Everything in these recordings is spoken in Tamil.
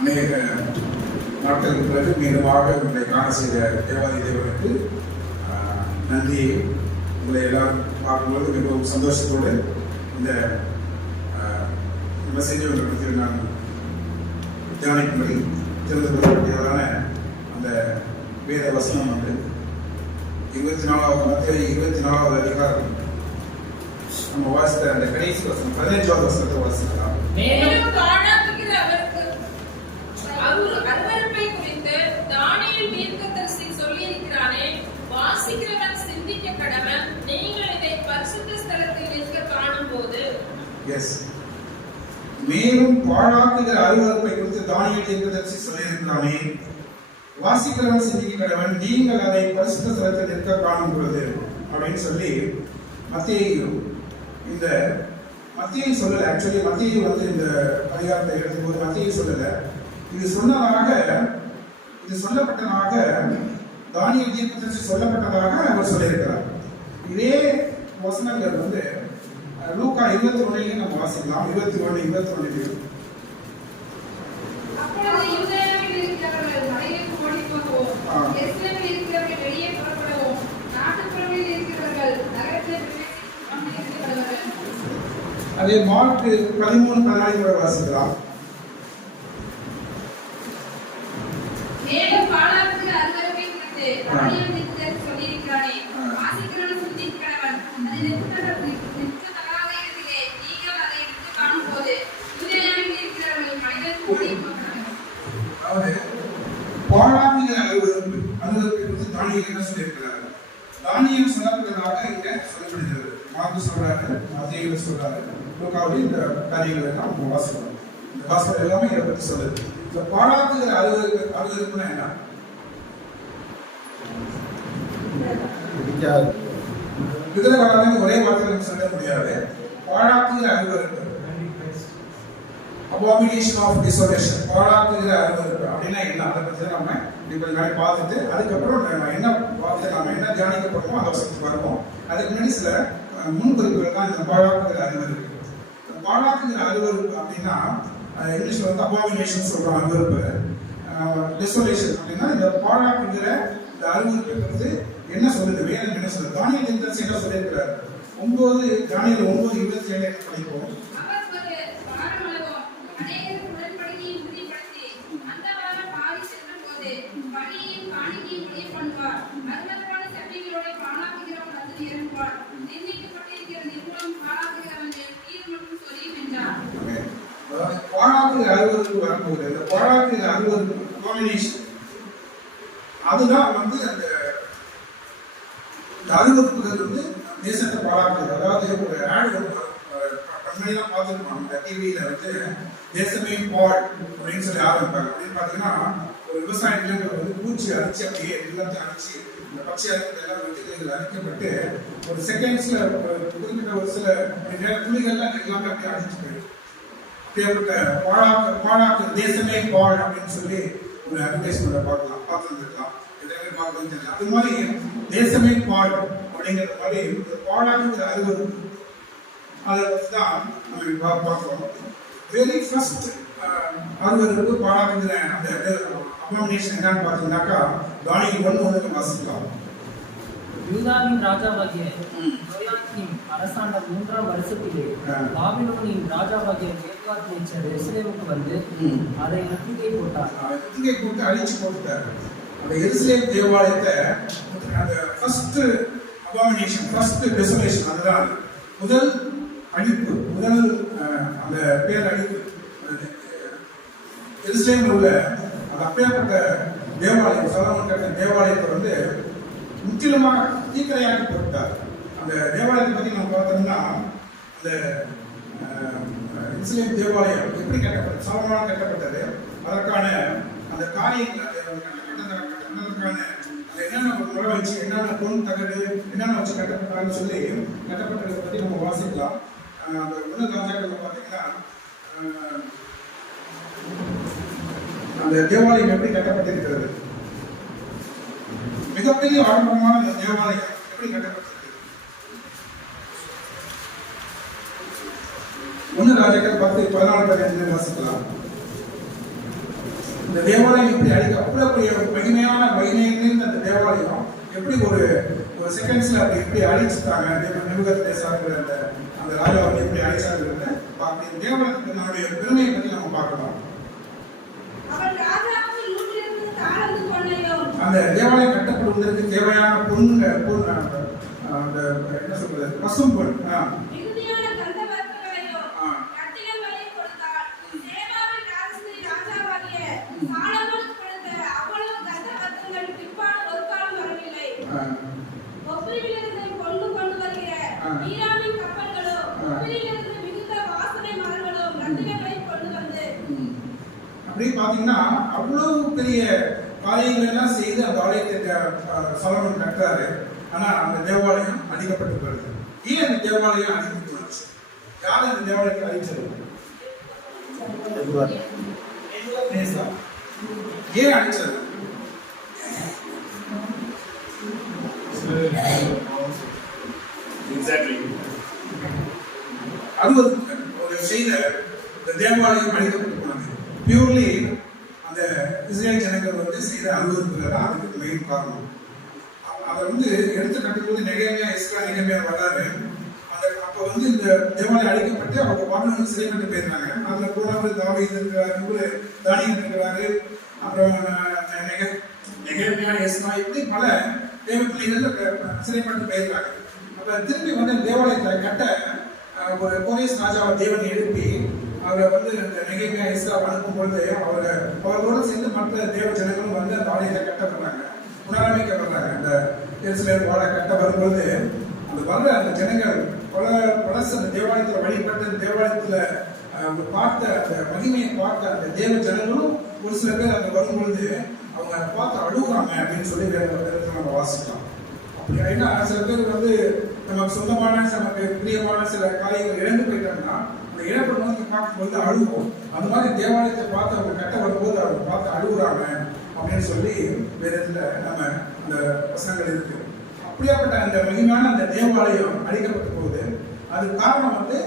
அநேக நாட்களுக்கு பிறகு மீண்டுமாக உங்களை காண செய்த தேவாதி தேவனுக்கு நன்றி. உங்களை எல்லாரும் பார்க்கும்போது மிகவும் சந்தோஷத்தோடு இந்த மெசேஜை உங்களுக்கு நான் தியானிக்கும்படி தெரிந்து கொள்ளக்கூடியதான அந்த வேத வசனம் வந்து 24வது அதிகாரம் நம்ம வாசித்த அந்த கடைசி வசனம் 15வது வசனத்தை வாசிக்கலாம். மேலும் பாழாக்குகிற அருவருப்பை குறித்து தானியேல் தீர்க்கதரிசி சொல்லியிருக்கிறானே, வாசிக்கிறவன் சிந்திக்க கடவன், நீங்கள் இதை பரிசுத்த ஸ்தலத்தில் நிற்க காணும்போது. மேலும் பாழாக்குகிற அருவருப்பை குறித்து தானியேல் தீர்க்கதரிசி சொல்லியிருக்கிறானே, வாசிக்கிறவன் சிந்திக்க கடவன், நீங்கள் அதை பரிசுத்த ஸ்தலத்தில் நிற்க காணும் பொழுது அப்படின்னு சொல்லி மத்தியை சொல்லல. ஆக்சுவலி மத்தியை வந்து இந்த அதிகாரத்தை எழுதும் போது மத்தியை சொல்லல. இது சொல்லப்பட்டதாக தானியேல் தீர்க்கதரிசி சொல்லப்பட்டதாக அவர் சொல்லியிருக்கிறார். இதே வசனங்கள் வந்து லூக்கா 21 நம்ம வாசிக்கலாம். 21 அதே மார்க் 13:14 வாசிக்கலாம். மேலும் பாழாக்குகிற அருவருப்பை குறித்து தானியேல் தீர்க்கதரிசி சொல்லியிருக்கிறானே, வாசிக்கிறவன் சிந்திக்க கடவன், அது நிற்கத்தகாத இடத்திலே நீங்கள் அதை நிற்க காணும்போது யூதேயாவில் இருக்கிறவர்கள் மனிதர் கூடி போகிறார்கள். அதாவது பாழாக்குகிற அருவருப்பை குறித்து தானியேல் என்ன சொல்லியிருக்கிறார்? தானியேல் சொல்லப்பட்டதாக இங்க சொல்லப்படுகிறது. மார்க் சொல்றாரு, மத்தேயு சொல்றாரு, லூக்காவில் இந்த காரியங்களை எல்லாம் நம்ம வாசிக்கிறோம். இந்த வாசகம் எல்லாமே இதை பற்றி சொல்லுது. இந்த பாழாக்குகிற அருவருப்புனா என்ன? ஒரே வார்த்தையில் சொல்ல முடியாது. பாழாக்குகிற அருவருப்பு, அபாமினேஷன் ஆஃப் டிசோலேஷன், பாழாக்குகிற அருவருப்பு அப்படின்னா என்ன? அதை பற்றி நம்ம இப்ப நாளைக்கு பார்த்துட்டு அதுக்கப்புறம் என்ன வார்த்தை நம்ம என்ன தியானிக்க போறோமோ அதை வசத்துக்கு வருவோம். அதுக்கு முன்னாடி சில முன்குறிப்புகள் தான் இந்த பாழாக்குகிற அருவருப்பு. பாழாக்குகிற அருவருப்பு அப்படின்னா இங்கிலீஷ்ல வந்து அபாமினேஷன் சொல்றோம். அருவருப்பு டிசோலேஷன் அப்படின்னா இந்த பாழாக்குகிற இந்த அருவருப்பை வந்து என்ன சொல்லுது? வேதம் என்ன சொல்லுது? தானியேல் தீர்க்கதரிசி என்ன சொல்லியிருக்கிறார்? தானியேல் 9:27 படிப்போம். பாழாக்குகிற அருவருப்பு வரும்போது அந்த பாழாக்குகிற அருவருப்பு காம்பினேஷன் அதுதான் வந்து அந்த அருவருப்புகள் வந்து தேசத்தை பாழாக்குது. அதாவது ஒரு ஆடு கண்மையெல்லாம் பார்த்துருப்பாங்க இந்த டிவியில வந்து தேசமே பால் அப்படின்னு சொல்லி ஆரம்பிப்பாங்க. அப்படின்னு பார்த்தீங்கன்னா ஒரு விவசாய நிலங்கள் வந்து பூச்சி அரிச்சு அப்படியே எல்லாத்தையும் அரிச்சு இந்த பச்சை எல்லாம் வெட்டுகள் அரிக்கப்பட்டு ஒரு செகண்ட்ஸ்ல குறிப்பிட்ட ஒரு சில துளிகள்லாம் எல்லாமே அப்படியே அடிச்சு போயிடும். பாழாக்கு தேசமே பாழ் அப்படின்னு சொல்லி ஒரு அட்வர்டைஸ்மெண்ட்டை பார்த்துருக்கலாம். அது மாதிரி தேசமே பாழ் அப்படிங்கிற மாதிரி பாழாக்குங்கிற அருவருப்பு அதை தான் நம்ம பார்க்கிறோம். வெரி ஃபர்ஸ்ட் அருவருப்பு பாழாக்குங்கிற அந்த அபாமினேஷன் என்னன்னு பார்த்தீங்கன்னாக்கா தானியேல் 1:1 வாசிக்கலாம். யூதாவின் ராஜாவாகிய யோயாக்கீம் அரசாண்ட 3ஆம் வருஷத்திலே பாபிலோனின் ராஜாவாகிய நேபுகாத்நேச்சர் எருசலேமுக்கு வந்து அதை முற்றுகை போட்டு அழிச்சு போட்டுட்டார். அந்த எருசலேம் தேவாலயத்தை அந்த ஃபர்ஸ்ட் அபாமினேஷன், ஃபர்ஸ்ட் டெசோலேஷன், அதுதான் முதல் அழிப்பு, முதல் அந்த பேர் அழிப்பு. எருசலேமில் உள்ள அந்த அப்பேற்பட்ட தேவாலயம், சாலமோன் கட்டின தேவாலயத்தை வந்து முற்றிலுமாக தீக்கிரையாக்கி போட்டார். அந்த தேவாலயத்தை பற்றி நம்ம பார்த்தோம்னா அந்த இஸ்லேம் தேவாலயம் எப்படி கட்டப்பட்டது, சாலமோனால் கட்டப்பட்டது, அதற்கான அந்த காரியங்கள் கட்டணத்துக்கான அந்த என்னென்ன முறை வச்சு என்னென்ன பொன் தகடு என்னென்ன வச்சு கட்டப்பட்டாங்கன்னு சொல்லி கட்டப்பட்டதை பற்றி நம்ம வாசிக்கலாம். அந்த 1 ராஜாக்கள் பார்த்தீங்கன்னா அந்த தேவாலயம் எப்படி கட்டப்பட்டிருக்கிறது, மிகப்பெரிய ஆடம்பரமான தேவாலயம் எப்படி கட்டப்பட்டிருக்கு. 1 ராஜாக்கள் 10:14-15 வாசிக்கலாம். இந்த தேவாலயம் எப்படி அழிக்க அப்படியே மகிமையான மகிமையிலிருந்து அந்த தேவாலயம் எப்படி ஒரு செகண்ட்ஸ்ல அப்படி எப்படி அழிச்சுட்டாங்க நேபுகாத்நேச்சார் அந்த அந்த ராஜா வந்து எப்படி அழிச்சாங்கிறத பார்க்கணும். தேவாலயத்தினுடைய பெருமையை பற்றி நம்ம பார்க்கலாம். அந்த தேவாலயம் கட்டப்படுவதற்கு தேவையான பொண்ணு அந்த என்ன சொல்றது பசும் பொன் அப்படி பாத்தீங்கன்னா அவ்வளவு பெரிய காரியங்கள் எல்லாம் செய்து அந்த ஆலயத்தை சாலமன் கட்டுறாரு. ஆனா அந்த தேவாலயம் அழிக்கப்பட்டு வருது. ஏன் அந்த தேவாலயம் அழிக்கப்பட்டு வந்துச்சு? யார் அந்த தேவாலயத்தை அழிச்சது? ஏன் அழிச்சது? அது ஒரு செய்த இந்த தேவாலயம் அழிக்கப்பட்டு போனது பியூர்லி அந்த இஸ்ரேல் ஜனங்கள் வந்து செய்த அலுவலகங்கள் தான் அதுக்கு மெயின் காரணம். அதை வந்து எடுத்து கட்டும்போது நெகேமியா எஸ்ரா நெகேமியா வர்றாரு. அந்த அப்போ வந்து இந்த தேவாலயம் அழிக்கப்பட்டு அவங்க பாபிலோனுக்கு சிறை கட்டு போயிருந்தாங்க. அதுல போனவர் தாவீது இருக்கிறாரு, இவரு தானியேல் இருக்கிறாரு, அப்புறம் நெகேமியா எஸ்ரா இப்படி பல தேவ பிள்ளைகள் சிறைப்பட்டு போயிருக்காங்க. அப்ப திரும்பி வந்து தேவாலயத்தை கட்ட ஒரு கோரேஸ் ராஜாவை தேவன் எழுப்பி அவரை வந்து இந்த நெகேமியா எஸ்ரா அனுப்பும் பொழுது அவர்களோட சேர்ந்து மற்ற தேவ ஜனங்களும் வந்து அந்த ஆலயத்தை கட்டப்படுறாங்க, புனரமைக்கப்படுறாங்க. அந்த எருசலேம் வாழ கட்ட வரும்பொழுது அந்த வர்ற அந்த ஜனங்கள் பழசு அந்த தேவாலயத்துல வழிபட்டு தேவாலயத்துல பார்த்த அந்த மகிமையை பார்த்த அந்த தேவ ஜனங்களும் ஒரு சில பேர் அங்க வரும்பொழுது அவங்க பார்த்து அழுகுறாங்க அப்படின்னு சொல்லி நம்ம வாசிக்கலாம். அப்படி ஏன்னா சில பேர் வந்து நமக்கு சொந்தமான நமக்கு பிரியமான சில காரியங்கள் இழந்து போயிட்டாங்கன்னா அந்த இழப்பு நோக்கி பார்க்கும்போது அழுவோம். அந்த மாதிரி தேவாலயத்தை பார்த்து அவங்க கட்ட வரும்போது அவங்க பார்த்து அழுகுறாங்க அப்படின்னு சொல்லி வேதத்துல நம்ம அந்த வசனங்கள் இருக்கு. அப்படியாப்பட்ட அந்த மகிமையான அந்த தேவாலயம் அழிக்கப்பட்ட போது அது காரணம் வந்து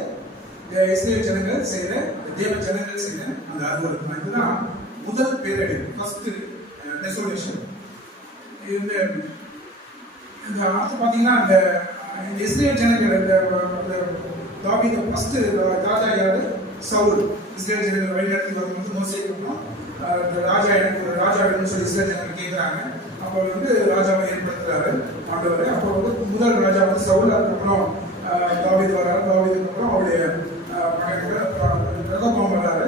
இஸ்ரேல் ஜனங்கள் செய்த அந்த தேவ ஜனங்கள் செய்த அந்த அலுவலகம். இதுதான் முதல் பேரழிவு, ஃபர்ஸ்ட் டெசோலேஷன். இந்த அடுத்து பார்த்தீங்கன்னா அந்த இஸ்ரேல் ஜனங்கள் இந்த தாவீது ஃபர்ஸ்ட் ராஜா யாரு? சவுல். இஸ்ரேல் ஜனங்கள் வழிநடத்தி வரும்போது மோசேக்கு ராஜா எனக்கு ஒரு ராஜா வேணும்னு சொல்லி இஸ்ரேல் ஜனங்கள் கேட்குறாங்க. அப்போ வந்து ராஜாவை ஏற்படுத்துறாரு ஆண்டவர். அப்போ வந்து முதல் ராஜா வந்து சவுல், அதுக்கப்புறம் தாவீது வர்றாரு. தாவீதுக்கு அப்புறம் அவருடைய ரெகோபோம் வர்றாரு.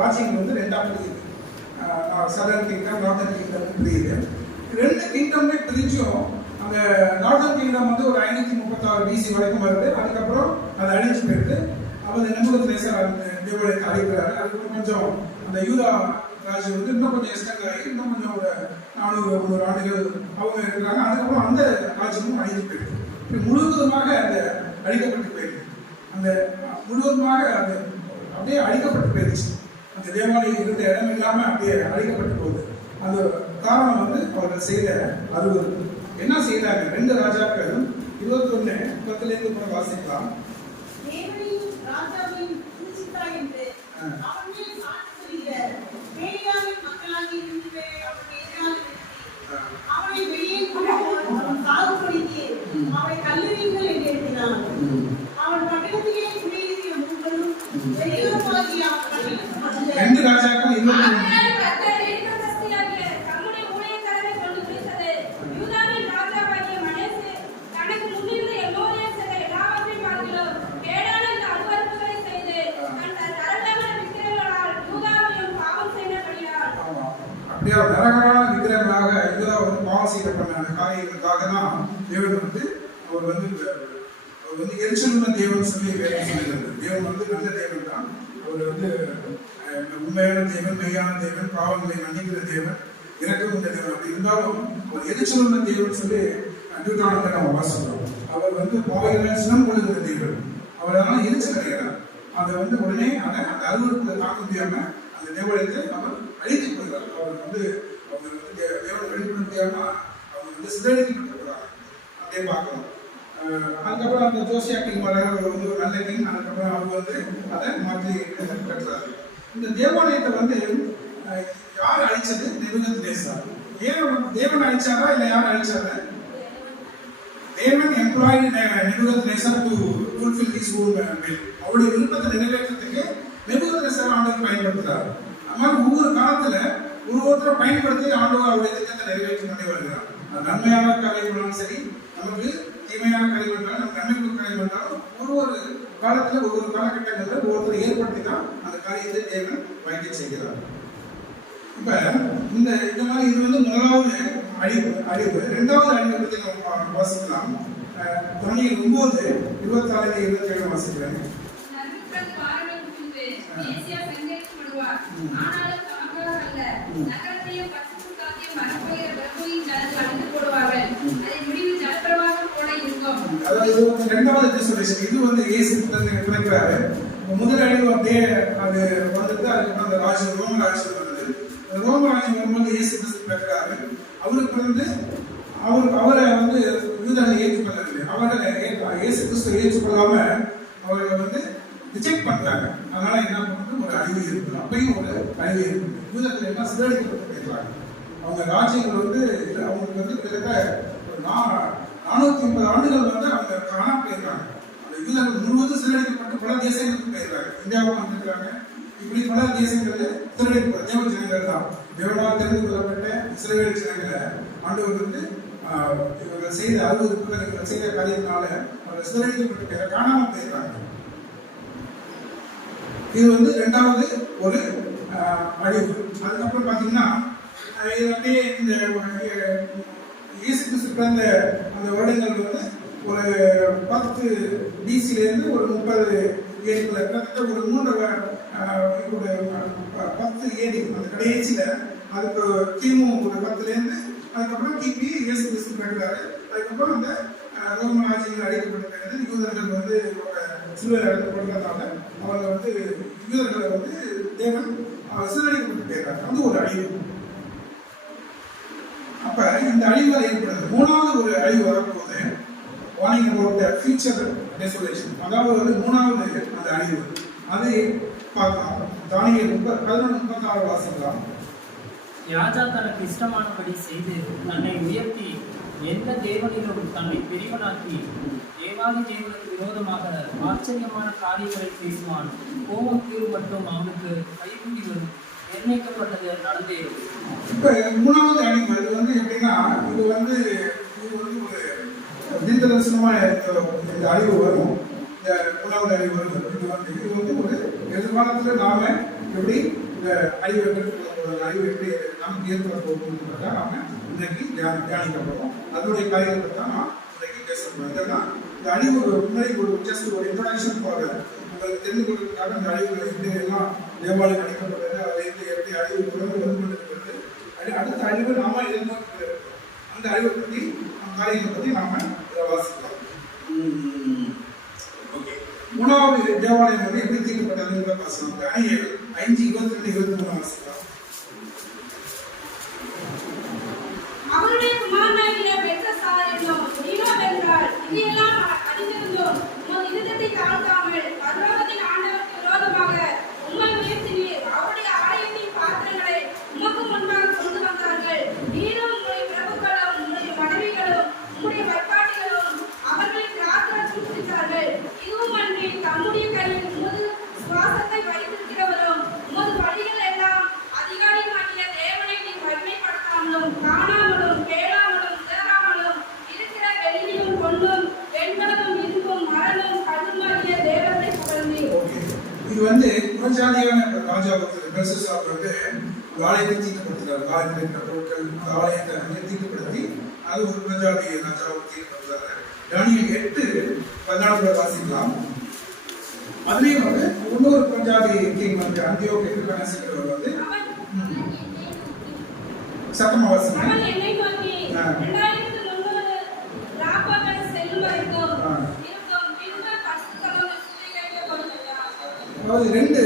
ராஜ்யம் வந்து ரெண்டாம் பிரியுது, சதர்ன் கிங்டம் நார்தர்ன் கிங்டம் பிரியுது. ரெண்டு கிங்டம்மே பிரிச்சும் அந்த நார்தர்ன் கிங்டம் வந்து ஒரு 536 BC வரைக்கும் வருது. அதுக்கப்புறம் அது அழிஞ்சு போயிடுது. அவர் நேபுகாத்நேச்சார் அந்த தேவாலயத்தை அழிக்கிறாரு. அதுக்கப்புறம் கொஞ்சம் அந்த யூதா ராஜ்யம் வந்து இன்னும் கொஞ்சம் எக்ஸ்டெண்ட் ஆகி இன்னும் கொஞ்சம் ஒரு 400 ஆண்டுகள் அவங்க இருக்கிறாங்க. அதுக்கப்புறம் அந்த ராஜ்யமும் அழிஞ்சு போயிடுது. இப்படி முழுவதுமாக அந்த அழிக்கப்பட்டு போயிடுது. அந்த முழுவதுமாக அது அப்படியே அழிக்கப்பட்டு போயிடுச்சு. அந்த தேவாலயம் இருந்த இடம் இல்லாம அப்படியே அழிக்கப்பட்டு போகுது. அந்த காரணம் வந்து அவர்கள் செய்த அலுவலகம். என்ன செய்தாங்க? 2 ராஜாக்கள் 21:10 வாசிக்கலாம். நரகமான விக்கிரகங்களாக யூதா வந்து பாவம் செய்யப்பட்ட அந்த காரியங்களுக்காக தான் தேவன் வந்து அவர் வந்து எரிச்சலுள்ள தேவன் சொல்லி வேதம் சொல்லுகிறது. தேவன் வந்து நல்ல தேவன் தான். அவர் வந்து உண்மையான தேவன், மெய்யான தேவன், பாவங்களை மன்னிக்கிற தேவன், இறக்கம் உள்ள தேவன். அப்படி இருந்தாலும் ஒரு எரிச்சலுள்ள தேவன் சொல்லி டியூட்டானத்தை நம்ம வாசிக்கிறோம். அவர் வந்து பாவைகளை சினம் கொள்ளுகிற தேவன். அவரால் எரிச்சல் அடைகிறார். அதை வந்து உடனே அந்த அலுவலகத்தை தாக்க முடியாம அந்த தேவாலயத்தை அவர் அழித்து போகிறார். அவர் வந்து தேவனை வெளிப்பட முடியாம அவங்க வந்து சிதறடிக்கப்பட்டிருக்கிறாங்க. அப்படியே பார்க்கலாம். அதுக்கப்புறம் அந்த ஜோசியா கிங் வந்து ஒரு நல்ல கிங். அதுக்கப்புறம் அவர் வந்து அதை மாற்றி கட்டுறாரு. இந்த தேவாலயத்தை வந்து யார் அழிச்சது? நேபுகத்நேச்சார். தேவன் அழிச்சாரா இல்ல யார் அழிச்சாரு? தேவன் employed Nebuchadnezzar to fulfil his own will. அவருடைய விருப்பத்தை நிறைவேற்றத்துக்கு நேபுகத்நேச்சார் ஆண்டவர் பயன்படுத்துறார். அதனால ஒவ்வொரு காலத்துல ஒருத்தரை பயன்படுத்தி ஆண்டவர் அவருடைய திட்டத்தை நிறைவேற்றி கொண்டே வருகிறார். நன்மையான காரியங்களும் சரி, நமக்கு தீமையான காரியங்கள் நம்ம நன்மைக்கு காரியங்களும் ஒவ்வொரு காலத்துல ஒவ்வொரு காலகட்டங்களில் ஒவ்வொருத்தரை ஏற்படுத்தி தான் அந்த காரியத்தை தேவன் வைக்க செய்கிறார். இப்ப இந்த மாதிரி இது வந்து முதலாவது அழிவு. இரண்டாவது அழிவை பற்றி நம்ம வாசிக்கலாம். தானியேல் 9:24-27 வாசிக்கிறேன். அதாவது இரண்டாவது டிஸ்பிரேஷன். இது வந்து இயேசு பிறக்கிறாரு. முதல் அழிவு அப்படியே அது வந்துட்டு அதுக்கப்புறம் அந்த ராஜ்யம் ரோம ராஜ்யம் வருது. ரோம ராஜ்யம் வரும்போது இயேசு கிறிஸ்து பிறக்கிறாரு. அவருக்கு வந்து அவரை வந்து யூதர்கள் ஏற்றுக்கொள்ளவில்லை. அவரை இயேசு கிறிஸ்து ஏற்றுக்கொள்ளாம அவர்களை வந்து ரிஜெக்ட் பண்றாங்க. அதனால என்ன பண்றது? ஒரு அழிவு இருக்கு. அப்பயும் ஒரு அழிவு இருக்கு. யூதர்கள் எல்லாம் சிதறடிக்கப்பட்டு போயிடுறாங்க. அவங்க ராஜ்யங்கள் வந்து அவங்களுக்கு வந்து கிட்டத்தட்ட 450 ஆண்டுகள் வந்து அவங்க காணாம போயிருக்காங்க. அந்த யூதர்கள் முழுவதும் சிதறடிக்கப்பட்டு பல தேசங்களுக்கு போயிருக்காங்க. இந்தியாவுக்கு வந்திருக்காங்க. இப்படி பல தேசங்கள்ல சிதறடிக்கப்பட்ட தேவ ஜனங்கள் தான். தேவனால் தெரிந்து கொள்ளப்பட்ட இஸ்ரவேல் ஜனங்களை ஆண்டவர் வந்து இவர்கள் செய்த 60 செய்த காரியத்தினால அவர்கள் சிதறடிக்கப்பட்டு காணாம போயிருக்காங்க. இது வந்து இரண்டாவது ஒரு அழிவு. அதுக்கப்புறம் பாத்தீங்கன்னா இது அப்படியே இந்த இயேசு கிறிஸ்து பிறந்த அந்த வருடங்கள் வந்து ஒரு 10 BC-லேருந்து ஒரு 30 AD-க்குள்ள கிட்டத்தட்ட ஒரு 10 AD அந்த கடைசியில அதுக்கு கிமு ஒரு 10-லேருந்து அதுக்கப்புறம் கிபி இயேசு கிறிஸ்து பிறக்கிறாரு. அதுக்கப்புறம் அந்த ரோம ராஜ்யங்கள் அழிக்கப்பட்டிருக்கிறது. யூதர்கள் வந்து சிலுவையில் அழைக்கப்படுறதுனால அவங்க வந்து யூதர்களை வந்து தேவன் சிறுவடிக்கப்பட்டு போயிடுறாங்க. அது ஒரு அழிவு. அப்ப இந்த அழிவுகள் ஏற்படுது. மூணாவது ஒரு அழிவு வரப்போகுது. Warning about the future desolation. அதாவது வந்து மூணாவது அந்த அழிவு. அதை பார்க்கலாம். தானியேல் 11:36 வாசிக்கலாம். ராஜா தனக்கு இஷ்டமானபடி செய்து தன்னை உயர்த்தி எந்த தேவனிலும் தன்னை பெரியவனாக்கி தேவாதி தேவனுக்கு விரோதமாக ஆச்சரியமான காரியங்களை பேசுவான். கோபம் தீர்வு மட்டும் அவனுக்கு கைகூடி வரும். நிர்ணயிக்கப்பட்டது நடந்தே. இப்ப மூணாவது அழிவு இது வந்து எப்படின்னா இது வந்து ஒரு தீர்க்கதரிசனமா இந்த அழிவு வரும். இந்த மூணாவது அழிவு வரும். இது வந்து ஒரு எதிர்காலத்துல நாம எப்படி இந்த அழிவு அழிவு எப்படி நமக்கு ஏற்பட போகுதுன்றத நாம இன்னைக்கு தியானிக்கப்படும். அதனுடைய காரியத்தை தான் நான் இன்னைக்கு பேசப்படுறோம். இதெல்லாம் இந்த அழிவு முன்னாடி ஒரு ஜஸ்ட் ஒரு இன்ட்ரோடக்ஷன் போக உங்களுக்கு தெரிந்து கொள்வதற்காக அந்த அழிவுகள் எப்படி எல்லாம் தேவாலயம் அழிக்கப்பட்டது, அதை எப்படி அழிவு தொடர்ந்து வந்து கொண்டிருக்கிறது, அடுத்த அழிவு நாம எதிர்பார்க்கிறது, அந்த அழிவை பற்றி காரியங்களை பற்றி நாம இதை வாசிக்கலாம். ஓகே, மூணாவது தேவாலயம் வந்து எப்படி தீர்க்கப்பட்டதுன்னு வாசிக்கலாம். தானியேல் 5:22-23 வாசிக்கலாம். அவருடைய குமாரனாகிய பெல்சாத்சார் என்னும் நீரோவென்றால் இதையெல்லாம் அறிந்திருந்தோம். உமது இருதயத்தை தாழ்த்தாமல் பரலோகத்தின் ஆண்டவருக்கு விரோதமாக உம்மை உயர்த்தினீர். அவருடைய ஆலயத்தின் பாத்திரங்களை உமக்கு முன்பாக கொண்டு வந்தார்கள். நீரும் உம்முடைய பிரபுக்களும் உம்முடைய மனைவிகளும் உம்முடைய வழிபாட்டிகளும் அவர்களின் திராட்சரசம் குடித்தார்கள். இதுவும் அன்றி தம்முடைய கையில் உமது சுவாசத்தை வைத்திருக்கிறவரும் உமது வழிகள் எல்லாம் அதிகாரியுமாகிய தேவனை நீர் வலிமைப்படுத்தாமலும் காணாமலும் கேளாமலும் உதறாமலும் இருக்கிற வெள்ளியும் பொன்னும் வெண்கலமும் இரும்பும் மரமும் கல்லுமாகிய தேவனை புகழ்ந்தீர். இது வந்து புறஜாதியான ராஜா பெல்சாத்சார் வந்து ஆலயத்தை தீர்க்கப்படுத்துகிறார். ஆலயத்தில் இருக்கிற பொருட்கள் ஆலயத்தை தீர்க்கப்படுத்தி அது ஒரு புறஜாதி ராஜாவுக்கு தீர்க்கப்படுத்துறாரு. தானியேல் 8:14 வாசிக்கலாம். அதுலேயும் வந்து இன்னொரு புறஜாதி கிங் வந்து அந்தியோக்கு கணேசர் வந்து சத்தமா வாசிங்க. என்னை நோக்கி 2300 ராப்பகல் செல்லும் வரைக்கும் இருக்கும் பின்னர் பசுத்தமான சூரியனை கொடுத்தார். அதாவது 2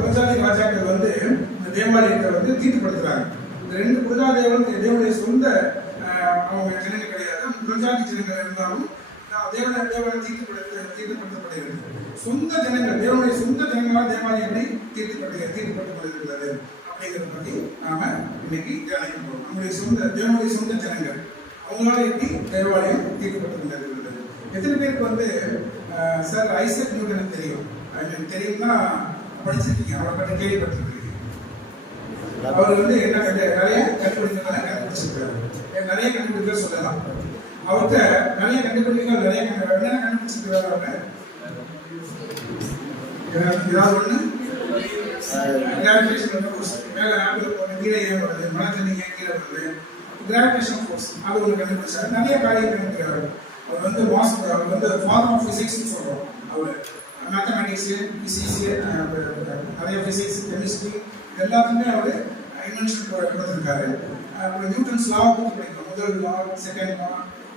புறஜாதி ராஜாக்கள் வந்து இந்த தேவாலயத்தை வந்து தீர்க்கப்படுத்துறாங்க. இந்த 2 புறஜாதி தேவனுடைய சொந்த அவங்க ஜனங்கள் கிடையாது. புறஜாதி ஜனங்கள் இருந்தாலும் தேவனை தீர்க்கப்படுத்தப்படுகிறது. சொந்த ஜனங்கள் தேவனுடைய சொந்த ஜனங்களால் தேவாலயத்தை தீர்க்கப்படுத்தப்படுகிறது. அப்படிங்கிறத பத்தி நாம இன்னைக்கு தியானிக்க போறோம். தேவனுடைய சொந்த ஜனங்கள் அவங்களால எப்படி தேவாலயம் தீர்க்கப்பட்டிருந்தது. எத்தனை பேருக்கு வந்து சார் ஐசக் நியூட்டனை தெரியும்? தெரியும்னா படிச்சிருக்கீங்க, அவரை பற்றி கேள்விப்பட்டிருக்கீங்க. அவர் வந்து என்ன நிறைய கண்டுபிடிப்புகளை கண்டுபிடிச்சிருக்காரு. நிறைய கண்டுபிடிப்புகள் சொல்லலாம். அவர்கிட்ட நிறைய கண்டுபிடிப்புகள் என்னென்ன கண்டுபிடிச்சிருக்கிறாரு? அவங்க ஏதாவது ஒண்ணு கிராவிடேஷன் ஃபோர்ஸ், மேல ஆப்பிள் போன கீழே ஏன் வருது, மழை தண்ணி ஏன் கீழே வருது, கிராவிடேஷன் ஃபோர்ஸ் அது ஒன்று கண்டுபிடிச்சாரு. நிறைய காரியம் கண்டுபிடிக்கிறாரு. அவர் வந்து அவர் வந்து ஃபாதர் ஆஃப் பிசிக்ஸ் சொல்றோம். அவர் மேத்தமெட்டிக்ஸ், பிசிக்ஸ், நிறைய பிசிக்ஸ், கெமிஸ்ட்ரி எல்லாத்துக்குமே அவர் இன்வென்ஷன் கொடுத்துருக்காரு. அப்புறம் நியூட்டன்ஸ் லா பற்றி படிக்கிறோம். முதல் law, second law,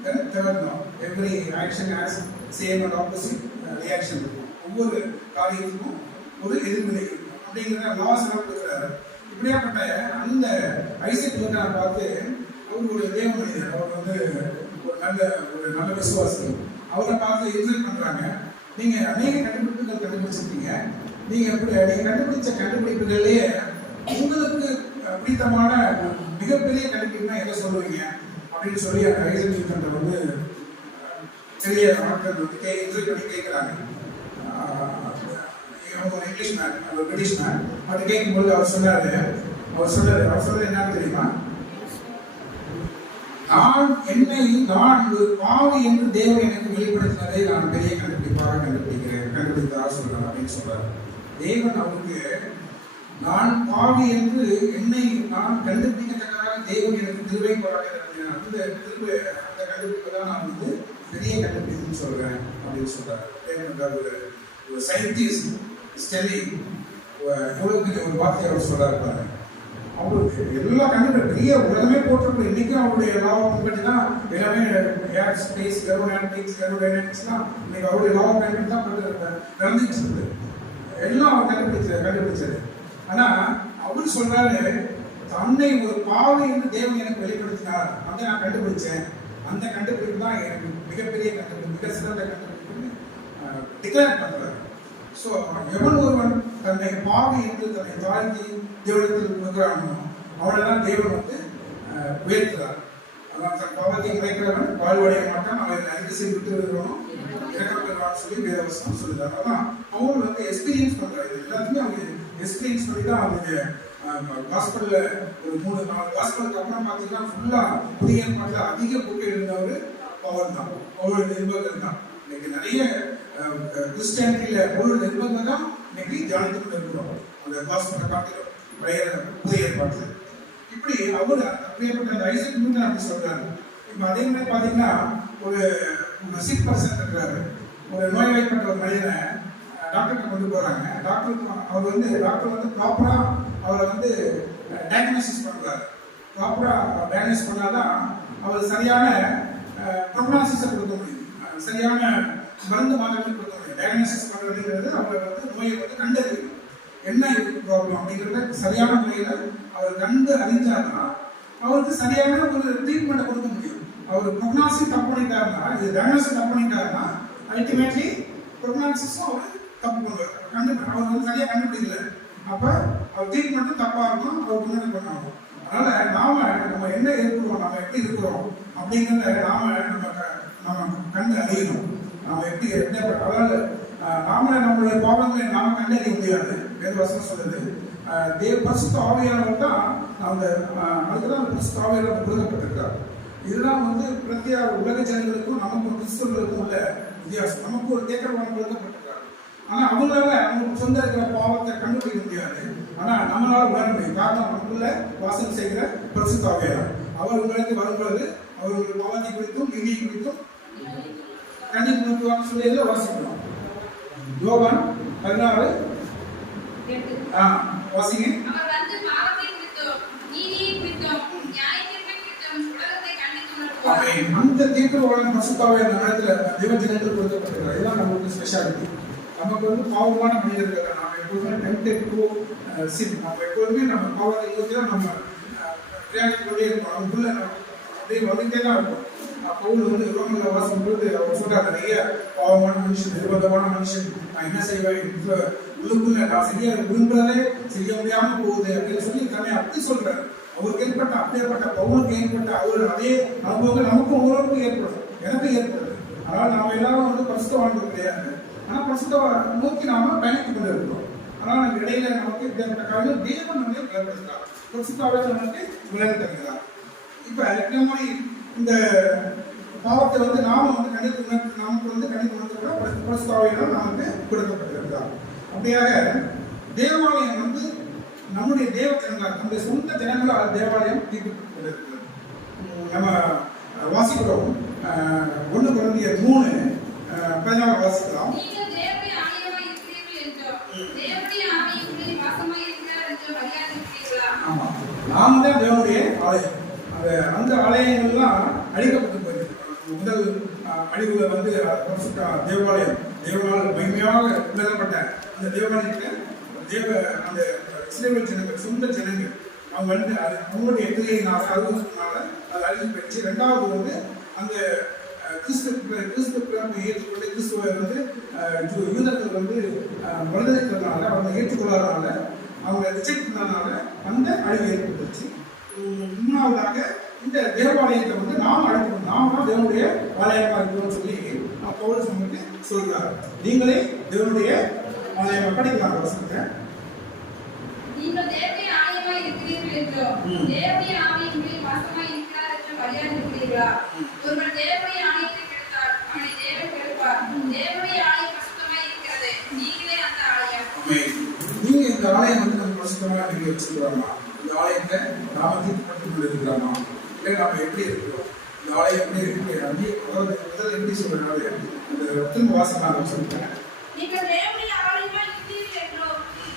third law. Every action has same and opposite reaction இருக்கும். ஒவ்வொரு காரியத்துக்கும் ஒரு எதிர்வினை இருக்கும் அப்படிங்கிற லாஸ் எல்லாம் கொடுக்குறாரு. இப்படியாப்பட்ட அந்த ஐசக் நியூட்டனை பார்த்து அவர் ஒரு தேவ மனிதர், அவர் வந்து ஒரு நல்ல விசுவாசி. அவரை பார்த்து இன்சல்ட் பண்றாங்க. நீங்க அநேக கண்டுபிடிப்புகள் கண்டுபிடிச்சிருக்கீங்க, நீங்க கண்டுபிடிச்ச கண்டுபிடிப்புகள்லயே உங்களுக்கு பிடித்தமான மிகப்பெரிய கண்டுபிடிப்புனா என்ன சொல்லுவீங்க அப்படின்னு சொல்லி அந்த ஐசக் நியூட்டன் வந்து பெரிய ஆட்கள் வந்து இன்சல்ட் பண்ணி கேட்கிறாங்க. அவங்க ஒரு இங்கிலீஷ் மேன், ஒரு பிரிட்டிஷ் மேன். அதை கேட்கும்போது அவர் சொன்னாரு என்னன்னு தெரியுமா? நான் ஒரு பாவி என்று தேவன் எனக்கு வெளிப்படுத்தினதை நான் பெரிய கண்டுபிடிப்பாக கண்டுபிடித்ததாக சொல்றேன் அப்படின்னு சொல்றாரு. தேவன் அவருக்கு நான் பாவி என்று என்னை நான் கண்டுபிடிக்கத்தக்காக தேவன் எனக்கு திருவை பாராட்டுகிறேன். அந்த கண்டுபிடிப்பை தான் நான் வந்து பெரிய கண்டுபிடிப்புன்னு சொல்றேன் அப்படின்னு சொல்றாரு. தேவன் ஒரு சயின்டிஸ்ட் ஸ்டெலிங் எவ்வளவு பெரிய ஒரு வார்த்தை அவர் சொல்றாரு பாருங்க. அவருக்கு எல்லா கண்டுபிடிப்பு பெரிய உலகமே போட்டிருக்கும். இன்னைக்கும் அவருடைய லாபம் பற்றி தான் எல்லாமே ஏர் ஸ்பேஸ், தெர்மோடைனமிக்ஸ்லாம் இன்னைக்கு அவருடைய லாபம் பயன்படுத்தி தான் நடந்துச்சு. எல்லாம் அவர் கண்டுபிடிச்சது. ஆனா அவர் சொல்றாரு, தன்னை ஒரு பாவி என்று தேவன் எனக்கு வெளிப்படுத்தினார், அதை நான் கண்டுபிடிச்சேன். அந்த கண்டுபிடிப்பு தான் எனக்கு மிகப்பெரிய கண்டுபிடிப்பு, மிக சிறந்த கண்டுபிடிப்புன்னு டிக்ளேர் பண்றாரு. ஸோ எவன் ஒருவன் தன்னை பாவி என்று தன்னை தாழ்த்தி தேவனத்தில் கொடுக்கிறானோ அவனெல்லாம் தேவன் வந்து உயர்த்துறார். அதான் தன் பாவத்தை உழைக்கிறவன் வாழ்வடைய மாட்டான், அவன் அறிக்கை செய்து விட்டு வருவானோ இறக்கம் பெறுவான்னு சொல்லி வேதவசனம் சொல்லுறாரு. அதான் அவங்க வந்து எக்ஸ்பீரியன்ஸ் பண்றாரு. எல்லாத்தையுமே அவங்க எக்ஸ்பீரியன்ஸ் பண்ணி தான் அவங்க ஹாஸ்பிட்டல்ல ஒரு 3-4 ஹாஸ்பிட்டலுக்கு அப்புறம் பார்த்தீங்கன்னா ஃபுல்லா புதிய ஏற்பாட்டில் அதிக புக்கு எழுந்தவர் பவுல் தான், பவுல் நிருபகர் தான். இன்னைக்கு நிறைய கிறிஸ்டியானிட்டியில பவுல் நிருபகர் தான் இன்னைக்கு தியானத்துக்கு இருக்கிறோம். அந்த ஹாஸ்பிட்டல் காட்டிலும் புதிய ஏற்பாட்டில் இப்படி அவர் அப்படியேப்பட்ட அந்த ஐசக் நியூட்டன் அப்படி சொல்றாரு. இப்போ அதே மாதிரி பார்த்தீங்கன்னா ஒரு சிக் பர்சன் இருக்கிறாரு, ஒரு நோய்வாய்ப்பட்ட ஒரு மனிதனை டாக்டர்கிட்ட கொண்டு போறாங்க. டாக்டர் வந்து ப்ராப்பரா அவரை வந்து டயக்னோசிஸ் பண்றாரு. ப்ராப்பரா டயக்னோசிஸ் பண்ணாதான் அவர் சரியான ப்ரோக்னாசிஸை கொடுக்க முடியும், சரியான மருந்து மாற்றங்கள் கொடுக்க முடியும். டயக்னோசிஸ் பண்றதுங்கிறது அவரை வந்து நோயை வந்து கண்டறியும், என்ன ப்ராப்ளம் அப்படிங்கிறத சரியான முறையில் அவர் கண்டு அறிஞ்சாருன்னா அவருக்கு சரியான ஒரு ட்ரீட்மெண்ட்டை கொடுக்க முடியும். அவர் ப்ரோக்னாசிஸ் தப்பு பண்ணிட்டாருன்னா, இது டயக்னோசிஸ் தப்பு பண்ணிட்டாருன்னா அல்டிமேட்லி ப்ரோக்னாசிஸும் அவர் தப்பு பண்ணுவார். அவர் வந்து சரியாக கண்டுபிடிக்கல, அப்போ அவர் ட்ரீட்மெண்ட்டும் தப்பாக இருக்கும், அவர் முன்னாடி பண்ணாகும். அதனால நம்ம என்ன இருக்கிறோம், நம்ம எப்படி இருக்கிறோம் அப்படிங்கிறத நம்ம கண்டு அறியணும். நம்ம எப்படி அதாவது நம்மளுடைய பாவங்களை நாம கண்டறிய முடியாது. வேதவசனம் சொல்லுது பரிசுத்த ஆவியானவர் தான் அதுக்குதான் பரிசுத்த ஆவியானவர் கொடுக்கப்பட்டிருக்கார். இதுதான் வந்து பிரத்யா உலக ஜனங்களுக்கும் நமக்கு கிறிஸ்தவர்களுக்கும் உள்ள வித்தியாசம். நமக்கு ஒரு தேக்கமான கொடுக்கப்பட்டிருக்காரு. ஆனா அவங்களால அவங்களுக்கு சொந்த இருக்கிற பாவத்தை கண்டுபிடிக்க முடியாது. ஆனா நம்மளால உணர முடியும். காரணம் நமக்குள்ள வாசம் செய்கிற பரிசுத்த ஆவியானவர். அவர் உங்களுக்கு வரும்பொழுது அவர்கள் பாவத்தை குறித்தும் நீதியை குறித்தும் கண்டிப்பாக சொல்லி வாசிக்கலாம். யோவான் 16 வாசிங்க. அவர் வந்து பாவத்தை குறித்தும் நீதியை குறித்தும் நியாயத்தீர்ப்பை குறித்தும் உலகத்தை கண்டித்துள்ளார். அந்த தீர்க்கமான பரிசுத்தாவே அந்த நேரத்துல தேவஜனங்கள் கொடுக்கப்பட்டிருக்கிறார். இதெல்லாம் நமக்கு ஸ்பெஷாலிட்டி. நமக்கு வந்து பாவமான மனிதர்கள், நம்ம எப்போதுமே டெம்ப்டட் டு சின், நம்ம எப்போதுமே நம்ம பாவத்தை குறித்து தான் நம்ம பிரயாணிக்கொண்டே இருப்போம். நமக்குள்ள அப்படியே வந்துட்டே தான் இருக்கும். பவுல் வந்து ரோமன்ல வாசிக்கும் போது அவர் சொல்றாரு, நிறைய பாவமான மனுஷன், நிர்பந்தமான மனுஷன், நான் என்ன செய்வேன், உள்ளுக்குள்ள நான் செய்ய விரும்புறதே செய்ய முடியாம போகுது அப்படின்னு சொல்லி தன்னை அப்படி சொல்றாரு. அவருக்கு ஏற்பட்ட அப்படியேப்பட்ட பவுனுக்கு ஏற்பட்ட அவர் அதே அனுபவங்கள் நமக்கும் ஒவ்வொருவருக்கும் ஏற்படும், எனக்கு ஏற்படுது. அதனால நாம எல்லாரும் வந்து பரிசுத்தவான்கள் கிடையாது, ஆனா பரிசுத்த நோக்கி நாம பயணித்துக் கொண்டு இருக்கிறோம். அதனால நம்ம இடையில நமக்கு இப்படிப்பட்ட காரியங்கள் தேவன் நம்மளை விளப்படுத்துறார், பரிசுத்தாவே நமக்கு விளங்க தருகிறார். இப்ப இந்த மாதிரி இந்த பாவத்தை வந்து நாம வந்து நமக்கு வந்து கணித்து உணர்ந்துக்கூட பரிசுத்தாவியிடம் நமக்கு கொடுக்கப்பட்டிருக்கிறார். அப்படியாக தேவாலயம் வந்து நம்முடைய தேவத்தினங்களால் நம்முடைய சொந்த தினங்களால் தேவாலயம் தீர்க்கப்பட்டு கொண்டிருக்கிறது. நம்ம வாசிக்கிறோம் 1 கொரிந்தியர் 3:16 வாசிக்கலாம். நீங்கள் தேவனுடைய ஆலயமாய் இருக்கிறீர்கள் என்றோ தேவனுடைய ஆவி உங்களில் வாசமாய் இருக்கிறார் என்றோ அறியாதிருக்கிறீர்களா? ஆமா, நாம் தான் தேவனுடைய ஆலயம். அந்த ஆலயங்கள்லாம் அழிக்கப்பட்டு போயிருக்கு. முதல் அழிவுல வந்து தேவாலயம் தேவனால் மகிமையாக உணரப்பட்ட அந்த தேவாலயத்தை அந்த இஸ்ரவேல் ஜனங்கள் சொந்த ஜனங்கள் அவங்க வந்து அவங்களுடைய எதிரியினால அழுவதனால அது அழிவு பெற்று. ரெண்டாவது வந்து அந்த கிறிஸ்து பிறப்பை ஏற்றுக்கொண்டு கிறிஸ்துவை வந்து யூதர்கள் வந்து மறுதளித்ததுனால அவங்க ஏற்றுக்கொள்ளாதனால அவங்க ரிஜெக்ட் பண்ணதுனால அந்த அழிவு ஏற்பட்டுச்சு. மூணாவதாக இந்த தேவாலயத்தை வந்து நாம் அழைக்கணும், நாம் தான் தேவனுடைய ஆலயமாக இருக்கணும்னு சொல்லி பவுல் நமக்கு சொல்றார். நீங்களே தேவனுடைய ஆலயமாக படிக்கலாம் வசனத்தை. நீங்கள் தேவனுடைய ஆலயமாய் இருக்கிறீர்கள் என்றோ தேவனுடைய ஆவி உங்களில் வாசமாய் இருக்கிறார் என்றோ அறியாதிருக்கிறீர்களா? ஒருவர் தேவனுடைய ஆலயத்தை கெடுத்தால் அவனை தேவன் கெடுப்பார். தேவனுடைய ஆலயம் பரிசுத்தமாய் இருக்கிறது, நீங்களே அந்த ஆலயம். நீங்க இந்த ஆலயம் வந்து நம்ம பரிசுத்தமா நீங்க வச்சுக்கிறோமா? இந்த ஆலயத்தை நாம தீர்க்கப்பட்டுக் கொண்டிருக்கிறோமா? இல்லை நாம எப்படி இருக்கிறோம்? இந்த ஆலயம் எப்படி இருக்கு? அதாவது முதல் எப்படி சொல்றாரு? அந்த திரும்ப வாசமாக சொல்லிட்டேன். நீங்கள் தேவனுடைய ஆலயமாய் இருக்கிறீர்கள் என்றோ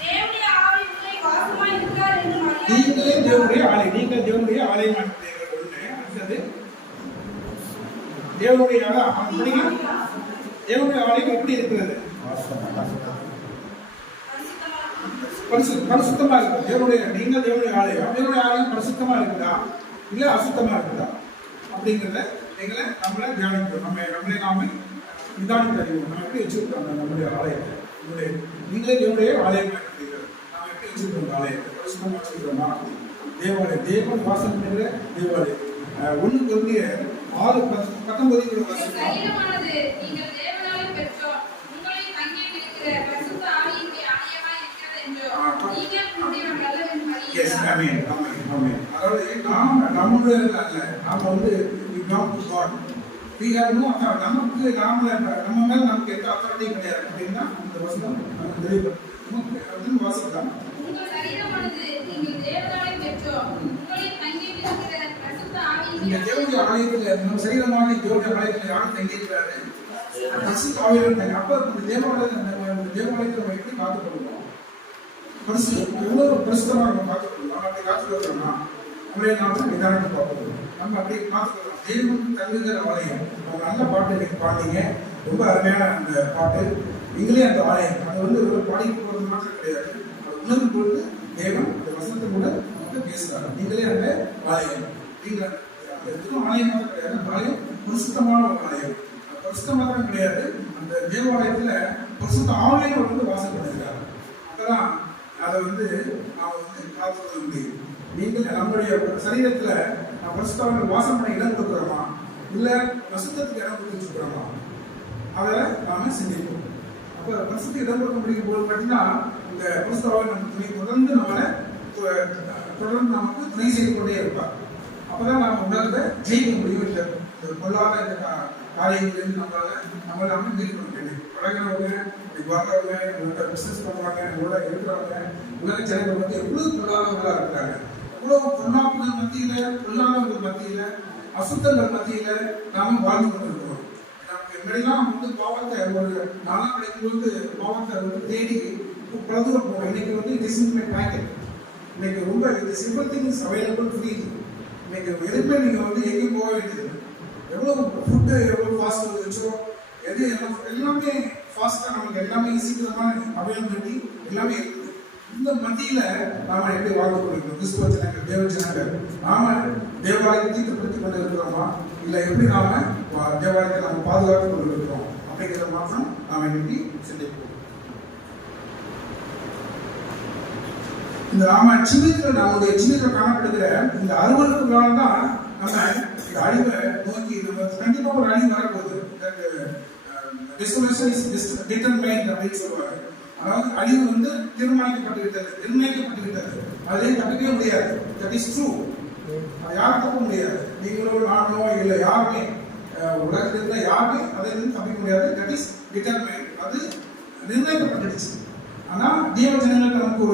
தேவனுடைய ஆவி உங்களில் வாசமாய் இருக்கிறார் என்றோ நீங்களே தேவனுடைய ஆலயம், நீங்கள் தேவனுடைய ஆலயமாக இருக்கிறீர்கள். ஒண்ணு. அடுத்தது தேவனுடைய ஆலயம் எப்படி இருக்கிறது? பரிசுத்தமா இருக்கு. நீங்கள் தேவனுடைய ஆலயம் பரிசுத்தமா இருக்குதா இல்ல அசுத்தமா இருக்குதா அப்படிங்கிறத எங்களை நம்மள தியானிக்கிறோம். நம்மளே நாம நிதானித்து அறிவோம். நம்ம எப்படி வச்சிருக்கோம் நம்முடைய ஆலயத்தை? நீங்களே தேவனுடைய ஆலயமா இருக்கிறீர்கள். நாம எப்படி வச்சிருக்கோம் ஆலயத்தை? பரிசுத்தமா வச்சிருக்கிறோமா? தேவன் வாசம் பண்ணுகிற தேவாலயம். 1 கொரிந்தியர் 6:19 சரீரமானது நீங்கள் தேவனாலே பெற்றோர் உங்களில் தங்கி இருக்கிற பரிசுத்த ஆவியினுடைய ஆலயமாய் இருக்கிறது என்றோ நீங்கள் உங்களுடையவர்கள் அல்லவென்று அறியீர்களா? அதாவது நம்முடைய அல்ல, நாம வந்து நமக்கு நம்ம மேல நமக்கு எந்த அத்தாரிட்டியும் கிடையாது அப்படின்னா அந்த வசனம் நமக்கு வாசிக்கலாம். உங்கள் சரீரமானது நீங்கள் தேவனாலே பெற்றோர் உங்களில் தங்கி இருக்கிற பரிசுத்த ஆவியினுடைய தேவனுடைய ஆலயத்துல நம்ம சரீரமாக தேவனுடைய ஆலயத்துல யாரும் தங்கி இருக்கிறாரு? பரிசுத்த ஆவியினர். அப்ப இந்த தேவாலயத்தை நம்ம எப்படி காத்துக்கொள்ளணும்? எவ்வளவு பரிசுத்தமாக நம்ம காத்துக்கொள்ளணும். அப்படி காத்துக்கொள்ளணும்னா நம்மளே நாம நிதானத்தை பார்க்கணும். நம்ம அப்படி காத்துக்கொள்ளணும். தேவன் தங்குகிற ஆலயம். அவங்க நல்ல பாட்டு நீங்க பாட்டீங்க, ரொம்ப அருமையான அந்த பாட்டு. நீங்களே அந்த ஆலயம் அது வந்து ஒரு பாடிக்கு போறது மாத்திரம் கிடையாது, அது உணரும் பொழுது தேவன் அந்த வசனத்தை கூட நமக்கு பேசுறாரு. நீங்களே அந்த ஆலயம். நீங்க எதுவும் ஆலயம் மாத்திரம் கிடையாது, அந்த ஆலயம் பரிசுத்தமான ஒரு ஆலயம். பரிசுத்த மாத்திரம் கிடையாது, அந்த தேவாலயத்துல பரிசுத்த ஆலயம் வந்து வாசம் பண்ணிருக்காரு. அப்பதான் அதை வந்து நாம வந்து காத்துக்கொள்ள முடியும். நீங்கள் நம்முடைய சரீரத்துல பரிசுத்தவான்கள் வாசம் பண்ண இடம் கொடுக்குறோமா இல்ல பரிசுத்தத்துக்கு இடம் கொடுத்துருக்கிறோமா? அதை நாம சிந்திப்போம். அப்ப பரிசுத்துக்கு இடம் கொடுக்க முடியும் போது பார்த்தீங்கன்னா இந்த பரிசுத்தவான்கள் நம்ம துணை தொடர்ந்து நமக்கு துணை செய்து கொண்டே இருப்பார். அப்பதான் நாம உணர்வை ஜெயிக்க முடியும். இந்த பொருளாதார இந்த காரியங்களிலிருந்து நம்மளால நாம மீட்கணும். பழகிறவங்க, வர்றவங்க, பிசினஸ் பண்றவங்க, உள்ள இருக்கிறவங்க, உலக ஜனங்கள் வந்து எவ்வளவு பொருளாதாரங்களா இருக்கிறாங்க. இவ்வளவு பொருளாதார மத்தியில, பொருளாதாரங்கள் மத்தியில, அசுத்தங்கள் மத்தியில நாம வாழ்ந்து கொண்டிருக்கிறோம். நமக்கு முன்னாடிலாம் வந்து பாவத்தை ஒரு நாளாக கிடைக்கும்போது பாவத்தை வந்து தேடி பழகு போவோம். இன்னைக்கு வந்து it is in my packet. இன்னைக்கு ரொம்ப சிம்பிள் திங்ஸ் அவைலபிள் ஃப்ரீ. இன்னைக்கு எதுவுமே நீங்க வந்து எங்கேயும் போக வேண்டியது. எவ்வளவு ஃபுட்டு எவ்வளவு ஃபாஸ்ட் வந்துச்சோ எது எல்லாமே ஃபாஸ்டா நமக்கு எல்லாமே சீக்கிரமான அவைலபிலிட்டி எல்லாமே இருக்குது. இந்த மத்தியில நாம எப்படி வாழ்ந்து கொண்டிருக்கிறோம்? கிறிஸ்துவ ஜனங்கள், தேவ ஜனங்கள், நாம தேவாலயத்தை தீர்க்கப்படுத்திக் கொண்டு இருக்கிறோமா இல்ல எப்படி நாம தேவாலயத்தை நாம பாதுகாத்துக் கொண்டு இருக்கிறோம் அப்படிங்கிறத மாத்திரம் நாம இன்னைக்கு சிந்திப்போம். இந்த நாம ஜீவிதத்தில் நம்முடைய ஜீவிதத்தில் காணப்படுகிற இந்த அருவருப்புகளால் தான் நம்ம இந்த அழிவை நோக்கி நம்ம கண்டிப்பாக ஒரு அழிவு வரப்போகுது. அப்படின்னு சொல்லுவாங்க. அதாவது அழிவு வந்து தீர்மானிக்கப்பட்டு விட்டது, நிர்ணயிக்கப்பட்டு விட்டது. அதிலே தப்பிக்கவே முடியாது. That is true. யாரும் தப்ப முடியாது. நீங்களோ நானோ இல்லை யாருமே உலகத்தில் இருந்த யாருமே அதிலிருந்து தப்பிக்க முடியாது. That is determine. அது நிர்ணயிக்கப்பட்டுடுச்சு. ஆனா தேவ ஜனங்களுக்கு நமக்கு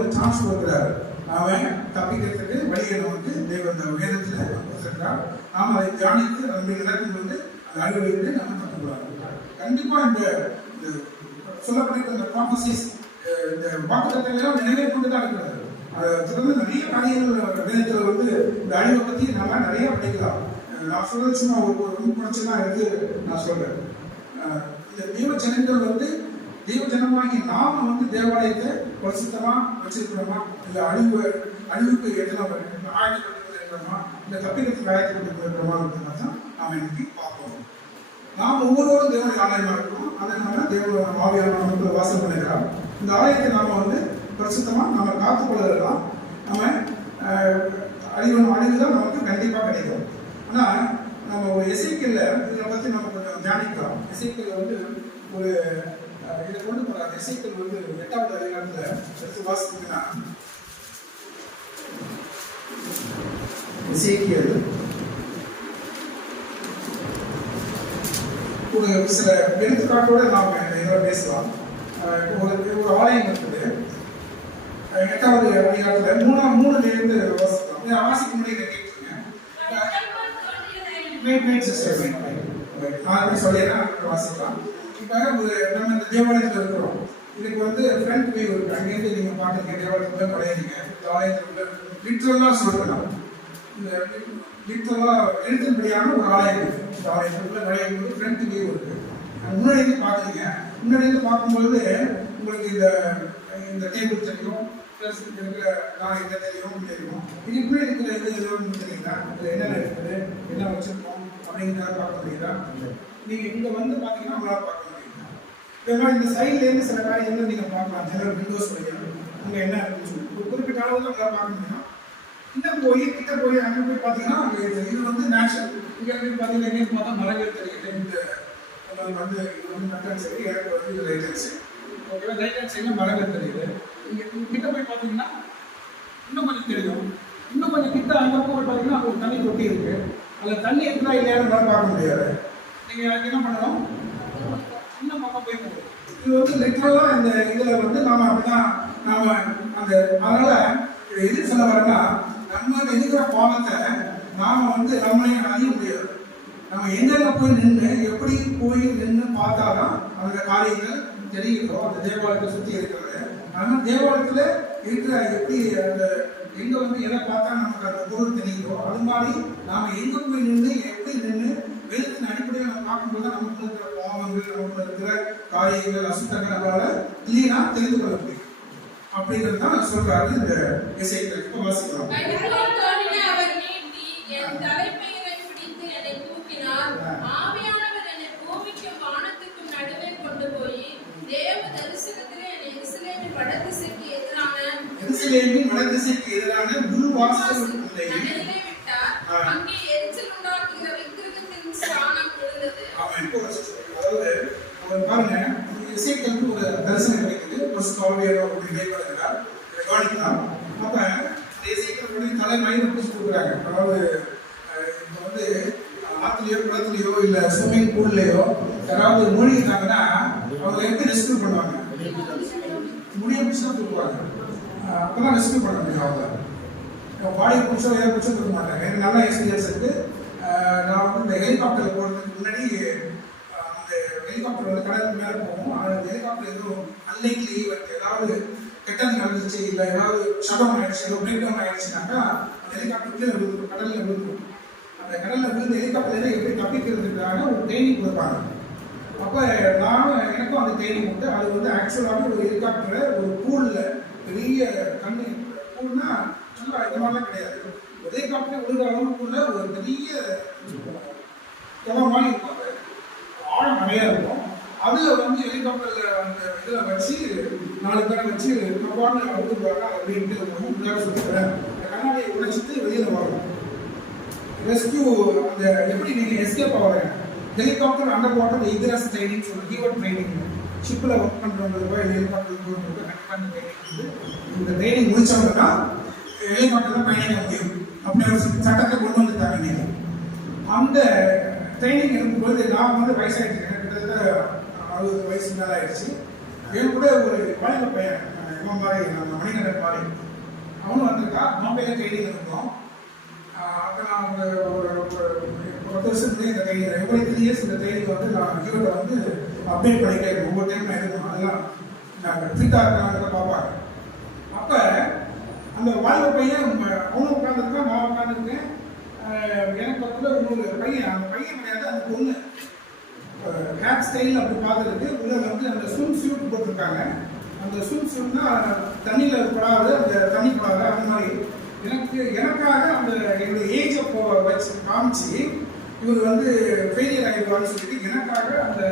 ஒரு சான்ஸ் கொடுக்கிறாரு. அவன் தப்பிக்கிறதுக்கு வழியை நமக்கு தேவன் வேதத்துல கொடுத்திருக்கிறார். நாம் அதை தியானித்து நம்முடைய நடக்கும்போது அந்த அழிவை நம்ம தப்பிக்கலாம். கண்டிப்பா இந்த சொல்லப்பட்டிருக்கிற இந்த ப்ராபசிஸ், இந்த வாக்குத்தத்தங்கள் நிறைவே கொண்டு தான் இருக்கிறது. தொடர்ந்து நிறைய காரியங்கள் வேதத்துல வந்து இந்த அழிவை பத்தி நம்ம நிறைய படிக்கலாம். நான் சொல்றது சும்மா ஒரு குறைச்சலாம் எடுத்து நான் சொல்றேன். இந்த தேவ ஜனங்கள் வந்து தேவ ஜனமாகி நாம வந்து தேவாலயத்தை பரிசுத்தமா வச்சிருக்கிறோமா, இல்ல அழிவுக்கு எதிராக ஆயத்தப்பட்டு இருக்கிறோமா, இல்ல தப்பிக்கிறதுக்கு ஆயத்தப்பட்டு இருக்கிறோமா தான் நாம இன்னைக்கு பார்ப்போம். நாம் ஒவ்வொருவரும் தேவனுடைய ஆலயமா இருக்கிறோம். அதனால தேவனோட ஆவியான நமக்கு வாசம் பண்ணுகிறார். இந்த ஆலயத்தை நாம வந்து பரிசுத்தமா நம்ம காத்துக்கொள்ளலாம். நம்ம அழிவுதான் நமக்கு கண்டிப்பா கிடைக்கும். ஆனா நம்ம ஒரு எசேக்கியேல்ல இதை பத்தி நம்ம கொஞ்சம் தியானிக்கலாம். எசேக்கியேல்ல வந்து ஒரு இதை கொண்டு போறாங்க. எசேக்கியேல் வந்து 8வது அதிகாரத்துல எடுத்து வாசித்தீங்கன்னா, எசேக்கியேல் ஒரு சில எடுத்துக்காட்டோட நாம இதோட பேசலாம். ஒரு ஆலயம் இருக்குது. 8வது அதிகாரத்துல 3லேருந்து வாசிக்கலாம். வாசிக்க முடியுது கேட்டுருங்க. நான் சொல்லிடுறேன், வாசிக்கலாம். இப்போ நம்ம இந்த தேவாலயத்தில் இருக்கிறோம். இதுக்கு வந்து ஃப்ரண்ட் வியூ இருக்கு. அங்கேருந்து நீங்க பாட்டுங்க தேவாலயத்துல கிடையாதுங்க. ஆலயத்துல லிட்ரலா சொல்லலாம். இந்த லிட்ரலா எழுத்துப்படியான ஒரு ஆலயம் இருக்கு. இந்த ஆலயத்துக்குள்ள நுழையும் ஃப்ரண்ட் வியூ இருக்கு. முன்னாடி இருந்து பாக்குறீங்க. முன்னாடி இருந்து பார்க்கும்போது உங்களுக்கு இந்த டேபிள் தெரியும், பிளஸ் இருக்கிற நான் என்ன தெரியும். இதுக்குள்ளே இருக்கிற எது எதுவும் தெரியுங்களா? இதுல என்னென்ன இருக்குது, என்ன வச்சிருக்கோம் அப்படிங்கிறத பார்க்க முடியுதா? நீங்க இங்க வந்து பாத்தீங்கன்னா உங்களால பார்க்க முடியும். இந்த சைட்ல இருந்து சில காரியங்கள் நீங்க பார்க்கலாம். ஜெனரல் விண்டோஸ் வழியா அங்க என்ன இருக்குன்னு ஒரு குறிப்பிட்ட அளவுக்கு உங்களால பார்க்க முடியும். கிட்ட போய் அங்க போய் பாத்தீங்கன்னா இது வந்து நேச்சுரல். இங்க போய் பாத்தீங்கன்னா எங்க பார்த்தா மரங்கள் தெரியுது. இந்த வந்து இது வந்து மெட்டல் சரி, எனக்கு வந்து இது ரைட் ஹேண்ட் சைடு. ஓகேவா? ரைட் ஹேண்ட் சைடுல மரங்கள் தெரியுது. இங்க கிட்ட போய் பாத்தீங்கன்னா இன்னும் கொஞ்சம் தெரியும். இன்னும் கொஞ்சம் கிட்ட அங்க போய் பாத்தீங்கன்னா ஒரு தண்ணி தொட்டி இருக்கு. அதுல தண்ணி இருக்கா இல்லையான்னு பார்க்க முடியாது. நீங்க என்ன பண்ணணும், இன்னும் பக்கம் போய் போகும். இது வந்து லிட்டரலா இந்த இதுல வந்து நாம அப்படிதான் நாம அந்த அதனால எது சொல்ல வரேன்னா, நம்ம இருக்கிற பாவத்தை நாம வந்து நம்மளையும் அறிய முடியாது. நம்ம எங்க போய் நின்று எப்படி போய் நின்று பார்த்தாதான் அந்த காரியங்கள் தெரியுதோ. அந்த தேவாலயத்தை சுத்தி இருக்கிறது. ஆனா தேவாலயத்துல இருக்கிற எப்படி அந்த எங்க வந்து எதை பார்த்தா நமக்கு அந்த பொருள் தெரியுதோ அது மாதிரி நாம எங்க போய் நின்று எப்படி நின்று வேதத்தின் அடிப்படையில் நம்ம பார்க்கும்போது நமக்கு இருக்கிற பாவங்கள், நமக்கு இருக்கிற காரியங்கள், அசுத்தங்கள் நம்மளால கிளீனா தெரிந்து கொள்ள முடியும். அப்படிங்கிறது தான் சொல்றாரு இந்த எசேக்கியேல். இப்ப வாசிக்கலாம். அவர் நீட்டி என் தலைப்பையை பிடித்து என்னை தூக்கினார். ஆவியானவர் என்னை பூமிக்கும் வானத்துக்கும் நடுவே கொண்டு போய் தேவ தரிசனத்திலே என்னை எருசலேமின் வடதிசைக்கு எதிரான உள்வாசல் நடுவிலே விட்டார். அங்கே எரிச்சல் உண்டாக்குகிற விக்கிரகத்தின் ஸ்தானம் விழுந்தது. அதாவது அவர் பாருங்க, எசேக்கியேலுக்கு ஒரு தரிசனம் கிடைக்குது. கவனிக்கலாம். அப்ப எசேக்கியேலுடைய தலை மயிரை பிடிச்சி கொடுக்குறாங்க. அதாவது இப்போ வந்து ஆத்துலயோ குளத்துலயோ இல்ல ஸ்விம்மிங் பூல்லையோ யாராவது மூழ்கிட்டாங்கன்னா அவங்க எப்படி ரெஸ்கியூ பண்ணுவாங்க? முடிய பிடிச்சா கொடுக்குவாங்க. அப்பதான் ரெஸ்கியூ பண்ண முடியும். அவங்க பாடி பிடிச்சோ ஏதோ பிடிச்சோ கொடுக்க மாட்டாங்க. எனக்கு நல்ல எக்ஸ்பீரியன்ஸ் இருக்கு. நான் வந்து இந்த ஹெலிகாப்டர்ல போறதுக்கு முன்னாடி அந்த ஹெலிகாப்டர் வந்து கடலுக்கு மேலே போகும். அந்த ஹெலிகாப்டர் எதுவும் அன்னைக்கு ஏதாவது கெட்டது நடந்துச்சு, இல்லை ஏதாவது ஷடம் ஆயிடுச்சு, ஏதோ பிரேக் டவுன் ஆயிடுச்சுனாக்கா அந்த ஹெலிகாப்டர் கீழே விழுந்துடும், கடல்ல விழுந்துடும். அந்த கடல்ல விழுந்து ஹெலிகாப்டர்ல எப்படி தப்பிக்கிறதுக்காக ஒரு ட்ரைனிங் கொடுப்பாங்க. அப்போ நானும் எனக்கும் அந்த ட்ரைனிங் உண்டு. அது வந்து ஆக்சுவலாக ஒரு ஹெலிகாப்டரை ஒரு பூல்ல பெரிய கண்ணு பூல்னா நல்லா இந்த மாதிரிலாம் கிடையாது. ஹெலிகாப்டர் விழுகிற அளவுக்குள்ள ஒரு பெரிய குளம் மாதிரி இருக்கும். ஆழம் நிறையா இருக்கும். அதுல வந்து ஹெலிகாப்டர்ல அந்த இதுல வச்சு 4 பேரை வச்சு கபாட்ல அவுத்துருவாங்க. அப்படின்ட்டு உள்ளார சொல்லிக்கிறேன். கண்ணாடியை உடைச்சிட்டு வெளியில வரும். ரெஸ்கியூ அந்த எப்படி நீங்க எஸ்கேப் ஆகுறீங்க? Helicopter under water egress training சொல்லி ஹீவர் ட்ரைனிங் ஷிப்ல ஒர்க் பண்றவங்களுக்கு ஹெலிகாப்டர் கண்டிப்பா இந்த ட்ரைனிங் வந்து இந்த ட்ரைனிங் முடிச்சவங்கன்னா ஹெலிகாப்டர்ல பயணிக்க முடியும். அப்படி ஒரு சட்டத்தை கொண்டு வந்துட்டாங்க. நீங்க அந்த ட்ரைனிங் எடுக்கும்போது நான் வந்து வயசாயிடுச்சு. எனக்கு கிட்டத்தட்ட 60 வயசு மேல ஆயிடுச்சு. என் கூட ஒரு வாலிப பையன் இவன் மாதிரி நம்ம மணிகண்டன் மாதிரி அவனும் வந்திருக்கா. பாம்பேல ட்ரைனிங் இருந்தோம். அப்போ நான் ஒரு 10 வருஷத்துலேயே இந்த ட்ரைனிங் எவ்வளோ 3 இயர்ஸ் இந்த ட்ரைனிங் வந்து நான் ஈரோட்டை வந்து அப்டேட் பண்ணிட்டே இருக்கேன். ஒவ்வொரு டைம் நான் இருக்கணும். அதெல்லாம் நாங்கள் ஃபிட்டாக இருக்கிறாங்க பார்ப்பாங்க. அப்போ அந்த வாலிப பையன் அவனும் உட்காந்துருக்கான், நான் உட்காந்துருக்கேன். எனக்கு பக்கத்தில் இன்னொரு பையன், அந்த பையன் கிடையாது, அந்த பொண்ணு ஹேர் ஸ்டைல் அப்படி பார்த்துருக்கு. உள்ள வந்து அந்த ஸ்விம் சூட் போட்டிருக்காங்க. அந்த ஸ்விம் சூட்னா தண்ணியில் படாது, அந்த தண்ணி படாது. அந்த மாதிரி எனக்காக அந்த என்னோட ஏஜை வச்சு காமிச்சு இவர் வந்து ஃபெயிலியர் ஆகிடுவான்னு சொல்லிட்டு எனக்காக அந்த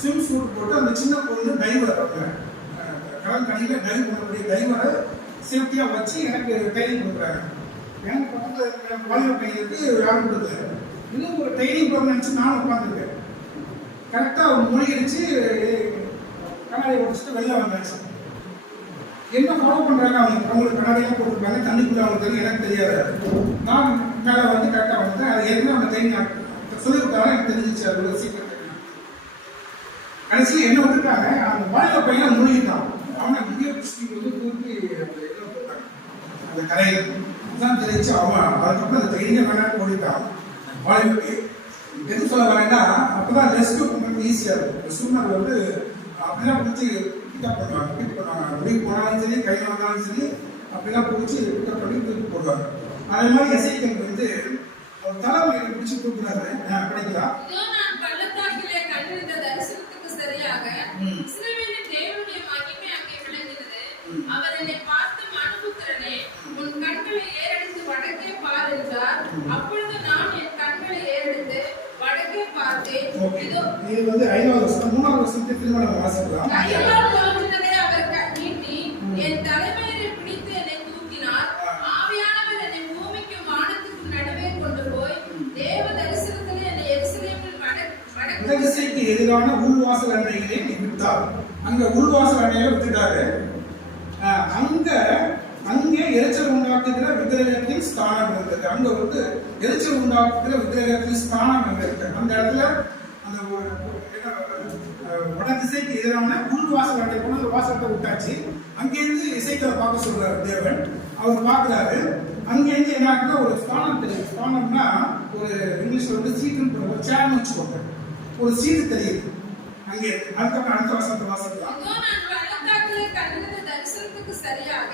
ஸ்விம் சூட் போட்டு அந்த சின்ன பொண்ணு டைவர் கடல் தண்ணியில் டைவ் பண்ணக்கூடிய டைவரை சேஃப்டியாக வச்சு எனக்கு ட்ரைனிங் கொடுக்குறாங்க. எனக்கு பக்கத்தில் இருக்கிற வாலிப பையனுக்கு யாரும் கொடுக்கல. இன்னும் ஒரு ட்ரைனிங் ப்ரோக்ராம் நினச்சி நானும் உட்காந்துருக்கேன். கரெக்டாக அவங்க மொழியடிச்சு கண்ணாடியை உடச்சிட்டு வெளில வந்தாச்சு. என்ன ஃபாலோ பண்ணுறாங்க அவங்களுக்கு கண்ணாடியாக போட்டுருக்காங்க. தண்ணிக்குள்ளே அவங்களுக்கு தெரியும், எனக்கு தெரியாது. நான் மேலே வந்து கரெக்டாக வந்துட்டேன். அது ஏற்கனவே அந்த ட்ரைனிங் சொல்லி கொடுத்தாலும் எனக்கு தெரிஞ்சிச்சு. அது ஒரு சீக்கிரம் கடைசி என்ன விட்டுட்டாங்க. அந்த வாலிப பையனை மூழ்கிட்டான். அவனை இந்திய வந்து தூக்கி அந்த இதில் போட்டாங்க, அந்த கரையில் தான் தெரிஞ்சு. அவன் அதுக்கப்புறம் அந்த ட்ரைனிங்கை வேணாட்டு ஓடிட்டான். வாலிப எது சொல்ல வரேன்னா அப்போதான் ரெஸ்கியூ பண்ணுறது ஈஸியாக இருக்கும். சூழ்நிலை வந்து அப்படிலாம் பிடிச்சி பிக்கப் பண்ணுவாங்க. பிக் பண்ணுவாங்க. முடிவு போனாலும் சரி, கையில் வந்தாலும் சரி, அப்படிலாம் பிடிச்சி பிக்கப் பண்ணி தூக்கி போடுவாங்க. அதே மாதிரி எசைக்கல் வந்து ஒரு தலைமையை பிடிச்சி தூக்குறாரு. படிக்கலாம். அவர் என்னை பார்த்து மனுபுத்திரனே, உன் கண்களை ஏறெடுத்து வடக்கே பார் என்றார். அப்பொழுது நான் என் கண்களை ஏறெடுத்து வடக்கே பார்த்தேன். இது வந்து 5வது வருஷம் 3வது வருஷத்துக்கு திருமணம் வாசிக்கலாம். கையால் தோன்றினதை அவர் நீட்டி என் தலைமையை பிடித்து என்னை தூக்கினார். ஆவியானவர் என்னை பூமிக்கும் வானத்துக்கும் நடுவே கொண்டு போய் தேவ தரிசனத்தில் என்னை எருசலேமில் வடக்கு திசைக்கு எதிரான உள்வாசல் அண்டையிலே நீ விட்டார். அங்க உள்வாசல் அண்டையில விட்டுட்டாரு. அங்கே எரிச்சல் உண்டாக்குகிற விக்கிரகத்தின் ஸ்தானம் இருந்தது. அங்க வந்து எரிச்சல் உண்டாக்குகிற விக்கிரகத்தின் ஸ்தானம் இருக்கு. அந்த இடத்துல அந்த வட திசைக்கு எதிரான உள்வாசல் அண்டை போன அந்த வாசலத்தை விட்டாச்சு. அங்கேருந்து இசைக்களை பார்க்க சொல்றாரு தேவன். அவர் பார்க்கிறாரு. அங்கேருந்து என்ன ஒரு ஸ்தானம் தெரியுது. ஸ்தானம்னா ஒரு இங்கிலீஷ்ல வந்து சீட்டுன்னு ஒரு சேர்னு வச்சுக்கோங்க. ஒரு சீட்டு தெரியுது அங்கே. அதுக்கப்புறம் அடுத்த வாசலாம் சரியாக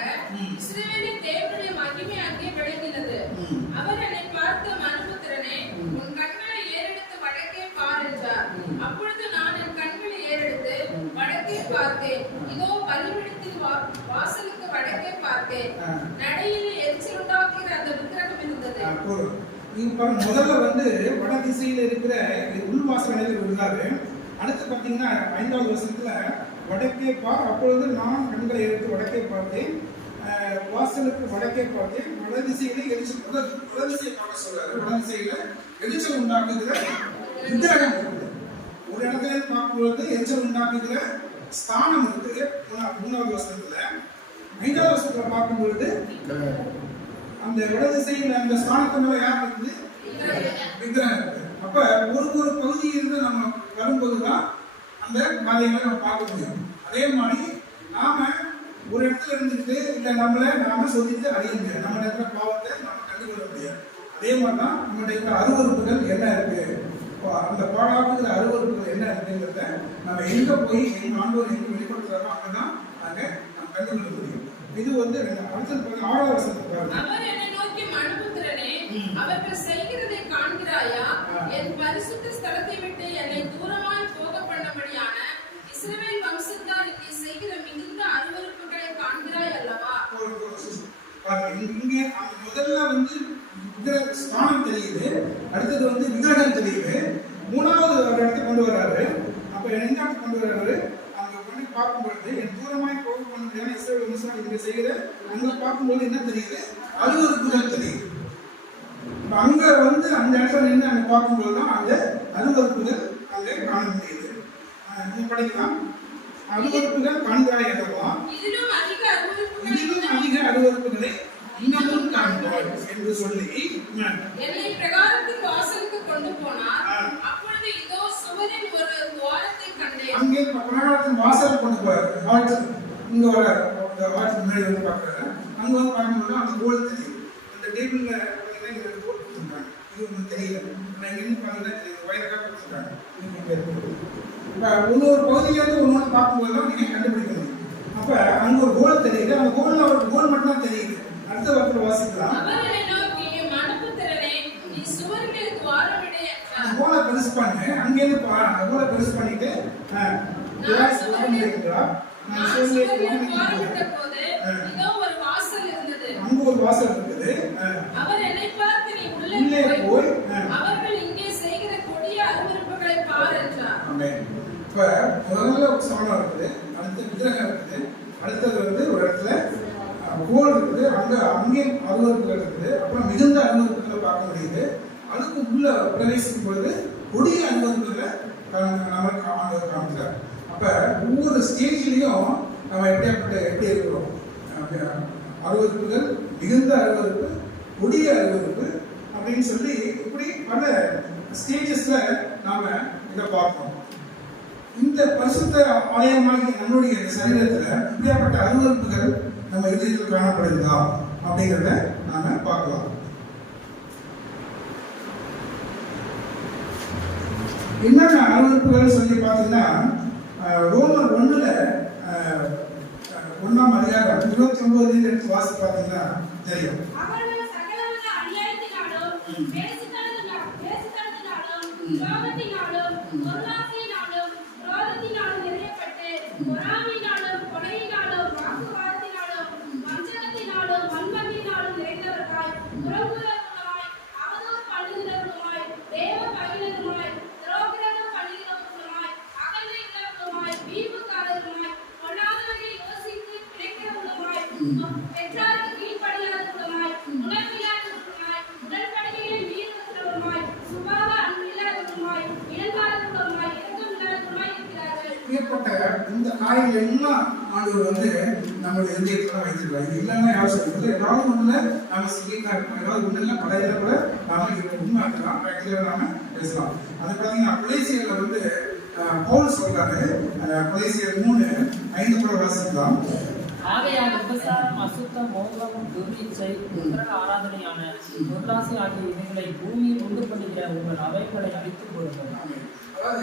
இஸ்ரவேலின் தேவனுடைய மகிமை அங்கே விளங்கினது. அவர் என்னை பார்த்து மனுபுத்திரனே, உன் கண்களை ஏறெடுத்து வடக்கே பார் என்றார். அப்பொழுது நான் என் கண்களை ஏறெடுத்து வடக்கே பார்த்தேன். இதோ பலிபீடத்தின் வாசலுக்கு வடக்கே பார்த்தேன். நடையிலே எரிச்சல் உண்டாக்குகிற அந்த விக்கிரகம் இருந்தது. முதல்ல வந்து வட திசையில இருக்கிற உள்வாசல் விடுறாரு. அடுத்து பாத்தீங்கன்னா 5வது வருஷத்துல வடக்கே பார். அப்பொழுது நான் கண்களை எடுத்து வடக்கே பார்த்தேன். வாசலுக்கு வடக்கே பார்த்தேன். வடதிசையில எரிச்சல் வடதிசையை பார்க்க சொல்றாரு. வடதிசையில எரிச்சல் உண்டாக்குகிற விக்கிரகம் இருக்குது. ஒரு இடத்துல பார்க்கும்போது எரிச்சல் உண்டாக்குகிற ஸ்தானம் இருக்கு 3வது வருஷத்துல. 5வது வருஷத்துல பார்க்கும்பொழுது அந்த வடதிசையில அந்த ஸ்தானத்தினால யார் இருக்குது? விக்கிரகம் இருக்கு. அப்ப ஒரு பகுதியிலிருந்து நம்ம வரும்போதுதான் அந்த காரியங்களை நம்ம பார்க்க முடியும். அதே மாதிரி நாம ஒரு இடத்துல இருந்துட்டு இல்ல நாம சொல்லிட்டு அறிய முடியாது. நம்ம இருக்கிற பாவத்தை நாம கண்டுகொள்ள முடியாது. அதே மாதிரிதான் நம்மகிட்ட இருக்கிற அருவருப்புகள் என்ன இருக்கு, அந்த பாடாக்குகிற அருவருப்புகள் என்ன இருக்குங்கிறத நம்ம எங்க போய் எங்க ஆண்டவர் எங்க வெளிப்படுத்துறாரோ அங்கதான் அங்க நம்ம கண்டுகொள்ள முடியும். இது வந்து அடுத்தது 6வது வருஷத்துக்கு அவர் என்னை நோக்கி மனுபுத்திரனே, அவர்கள் செய்கிறதை காண்கிறாயா? என் பரிசுத்த ஸ்தலத்தை விட்டு என்னை தூரமாய் போக பண்ணபடியான இஸ்ரவேல் வம்சத்தார் இங்கே செய்கிற மிகுந்த அருவருப்புகளை காண்கிறாய் அல்லவா? இங்கே முதல்ல வந்து ஸ்தானம் தெரியுது, அடுத்தது வந்து விக்கிரகம் தெரியுது, 3வது ஒரு இடத்துக்கு கொண்டு வர்றாரு. அப்ப அப்ப என்ன கொண்டு வர்றாரு, அங்க கொண்டு பார்க்கும்பொழுது என் தூரமாய் போக பண்ணுறேன் இஸ்ரவேல் வம்சம் இங்க செய்கிற அங்க பார்க்கும்போது என்ன தெரியுது, அருவருப்புகள் தெரியுது. அங்க வந்து அந்த இடத்துல நின்று அங்க பார்க்கும்போது தான் அந்த அருவருப்புகள் அங்க காண முடியுது. நீங்க படிக்கலாம், அருவருப்புகள் காண்கிறாய் என்றலாம், இதிலும் அதிக அருவருப்புகளை இன்னமும் காண்பாய் என்று சொல்லி என்னை பிரகாரத்தின் வாசலுக்கு கொண்டு போனார். அப்பொழுது இதோ சுவரில் ஒரு துவாரத்தை கண்டேன். அங்கே பிரகாரத்தின் வாசல் கொண்டு போறாரு. இங்க வர வாசல் முன்னாடி வந்து பாக்குறாரு. அங்க வந்து பார்க்கும்போது அந்த கோல் தெரியும். அந்த டேபிள்ல பாத்தீங்கன்னா இங்க ரெண்டு கோல் கொடுத்துருக்காங்க. இது உங்களுக்கு தெரியல. நான் இங்க பாத்தீங்கன்னா வயலக்கா கொடுத்துருக்காங்க. இப்ப ஒரு பகுதியிலிருந்து ஒன்று பார்க்கும்போது தான் நீங்க கண்டுபிடிக்க முடியும். அப்ப அங்க ஒரு கோல் தெரியுது. அந்த கோல்ல ஒரு கோல் மட்டும் தான் தெரியுது. அடுத்த வாரத்தில் வாசிக்கலாம். கோலை பெருசு பண்ணு, அங்கேருந்து பாரு. அந்த கோலை பெருசு பண்ணிட்டு அங்க ஒரு வாசல் இருக்குது. உள்ளே போய் அவர்கள் இங்கே செய்கிற கொடிய அருவருப்புகளை பார் என்றார். இப்ப முதல்ல சமணம் இருக்குது, அடுத்து விக்கிரகம் இருக்குது, அடுத்தது வந்து ஒரு இடத்துல கோல் இருக்குது, அங்கே அருவருப்புகள் இருக்குது, அப்புறம் மிகுந்த அருவருப்புகளை பார்க்க முடியுது. அதுக்கு உள்ள பிரவேசிக்கும் பொழுது கொடிய அருவருப்புகளை நமக்கு ஆண்டவர் காமிக்கிறார். அப்ப ஒவ்வொரு ஸ்டேஜ்லயும் நம்ம எப்படி இருக்கிறோம், அருவருப்புகள், மிகுந்த அருவருப்பு, கொடிய அருவருப்பு அப்படின்னு சொல்லி இப்படி பல ஸ்டேஜஸ்ல நாம இதை பார்க்கணும். இந்த பரிசுத்த ஆலயமாகி நம்மளுடைய சரீரத்துல இப்படியாப்பட்ட அருவருப்புகள் நம்ம இதயத்தில் காணப்படுதா அப்படிங்கிறத நாம பார்க்கலாம். என்னென்ன அருவருப்புகள் சொல்லி பார்த்தீங்கன்னா, ரோமர் 1ல 1ஆம் அதிகாரம் 29 எடுத்து வாசி பார்த்தீங்கன்னா தெரியும். இந்த காய்கள் எல்லாம் ஆண்டவர் வந்து நம்மளுடைய இதயத்துல வைத்திருக்காரு. இது இல்லைன்னா யாரும் சொல்லுறது, ஏதாவது ஒண்ணுல நாம சொல்லிக்கலாம் இருப்போம், ஏதாவது ஒண்ணு இல்லை பழைய கூட நாம உண்மை இருக்கலாம், நாம பேசலாம். அதை பார்த்தீங்கன்னா கொலேசியர்ல வந்து பவுல் சொல்றாரு, கொலேசியர் 3:5 கூட வாசிக்கலாம். ஆகையால் உபசாரம், அசுத்தம், மோகம், துர்நீச்சை, புத்திர ஆராதனையான பொருளாசை ஆகிய இவைகளை பூமியில் உண்டு பண்ணுகிற உங்கள் அவைகளை அழித்துக் கொள்ளுங்கள். அதாவது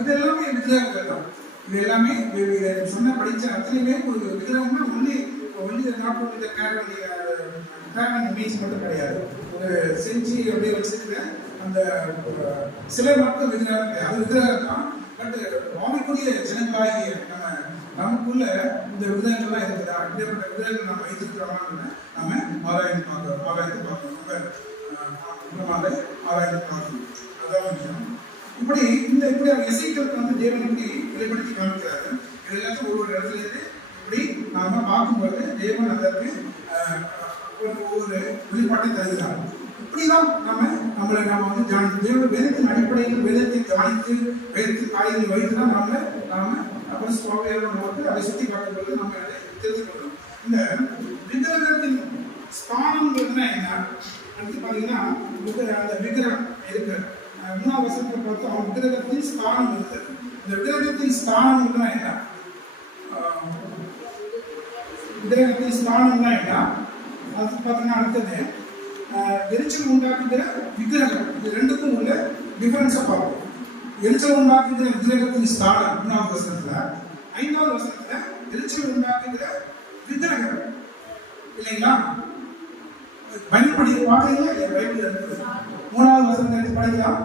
இதெல்லாமே விக்கிரகங்கள் தான். இது எல்லாமே சொன்ன படிச்ச அத்தனையுமே ஒரு விக்கிரகம்னா ஒன்லி நாட் ஒன்லி கேரன் இமேஜ் மட்டும் கிடையாது. ஒரு செஞ்சு அப்படியே வச்சிருக்கிற அந்த சிலை மட்டும் விக்கிரகம் கிடையாது, அது விக்கிரகம் தான். பட் ஆவிக்குரிய ஜனங்களாகிய நமக்குள்ள இந்த விக்கிரகங்கள்லாம் இருக்குதா, இப்படிப்பட்ட விக்கிரகங்கள் நம்ம வைத்திருக்கிறோமான்னு நம்ம ஆராய்ந்து பார்க்கணும். ஆராய்ந்து பார்க்கணும். அதான் விஷயம். இப்படி எசேக்கியேலுக்கு வந்து தேவன் இப்படி வெளிப்படுத்தி காமிக்கிறாரு. இது எல்லாத்தையும் ஒரு இடத்துல இருந்து இப்படி நாம பார்க்கும்போது தேவன் அதற்கு ஒவ்வொரு வெளிப்பாட்டை தருகிறார். இப்படிதான் நம்மளை வந்து தேவ வேதத்தின் அடிப்படையில் வேதத்தை கவனித்து வேதத்தின் காரியங்களை வைத்துதான் நாம அப்புறம் சுவாமியாக அதை சுற்றி பார்க்கும்போது நம்ம அதை தெரிந்து கொள்ளணும். இந்த விக்கிரகத்தின் ஸ்தானம்ங்கிறதுனா என்ன? அடுத்து பார்த்தீங்கன்னா அந்த விக்கிரகம் இருக்கு. 3ஆம் வசனத்தை பார்த்தோம், விக்கிரகத்தின் ஸ்தானம் இருக்குது. இந்த விக்கிரகத்தின் ஸ்தானம்னா என்ன? விக்கிரகத்தின் ஸ்தானம்னா என்ன? அது பார்த்தீங்கன்னா அடுத்தது எரிச்சல் உண்டாக்குகிற விக்கிரகம். இது ரெண்டுக்கும் உள்ள டிஃபரன்ஸை பார்ப்போம். எரிச்சல் உண்டாக்குகிற விக்கிரகத்தின் ஸ்தானம் 3ஆவது வசனத்துல, 5ஆவது வசனத்துல எரிச்சல் உண்டாக்குகிற விக்கிரகம் இல்லைங்களா? பயன்படி பார்க்கறீங்களா? பைபிள் இருக்குது. 3ஆவது வசனத்தை எடுத்து படிக்கலாம்.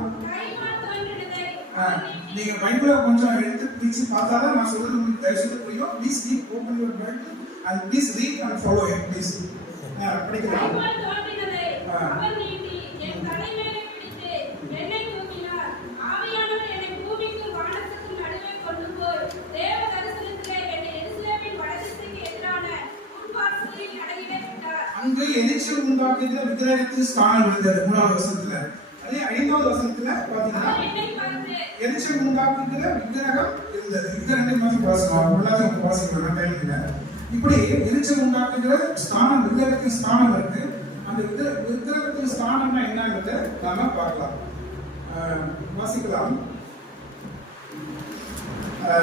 நீங்க பைபிளை கொஞ்சம் எடுத்து பிரிச்சு பார்த்தாதான் நான் சொல்றது உங்களுக்கு தயவுசெய்து புரியும். Please read, open your Bible and please read and follow it please. படிக்கலாம். எரிச்சல் உண்டாக்குகிற விக்கிரகத்துக்கு ஸ்தானம் இருந்தது 3வது வசனத்துல. அதே 5வது வசனத்துல பாத்தீங்கன்னா அவர் என்னை பார்த்து எரிச்சல் உண்டாக்குகிற விக்கிரகம் இருந்தது. இது 2 மாசம் வாசனம் எல்லாத்தையும் வாசிக்கிறோம் டைம் இல்லை. இப்படி எரிச்சல் உண்டாக்குகிற ஸ்தானம், விக்கிரகத்தின் ஸ்தானம் இருக்கு. அந்த விக்கிரகத்தின் ஸ்தானம்னா என்னங்கிறத நாம பார்க்கலாம். வாசிக்கலாம்.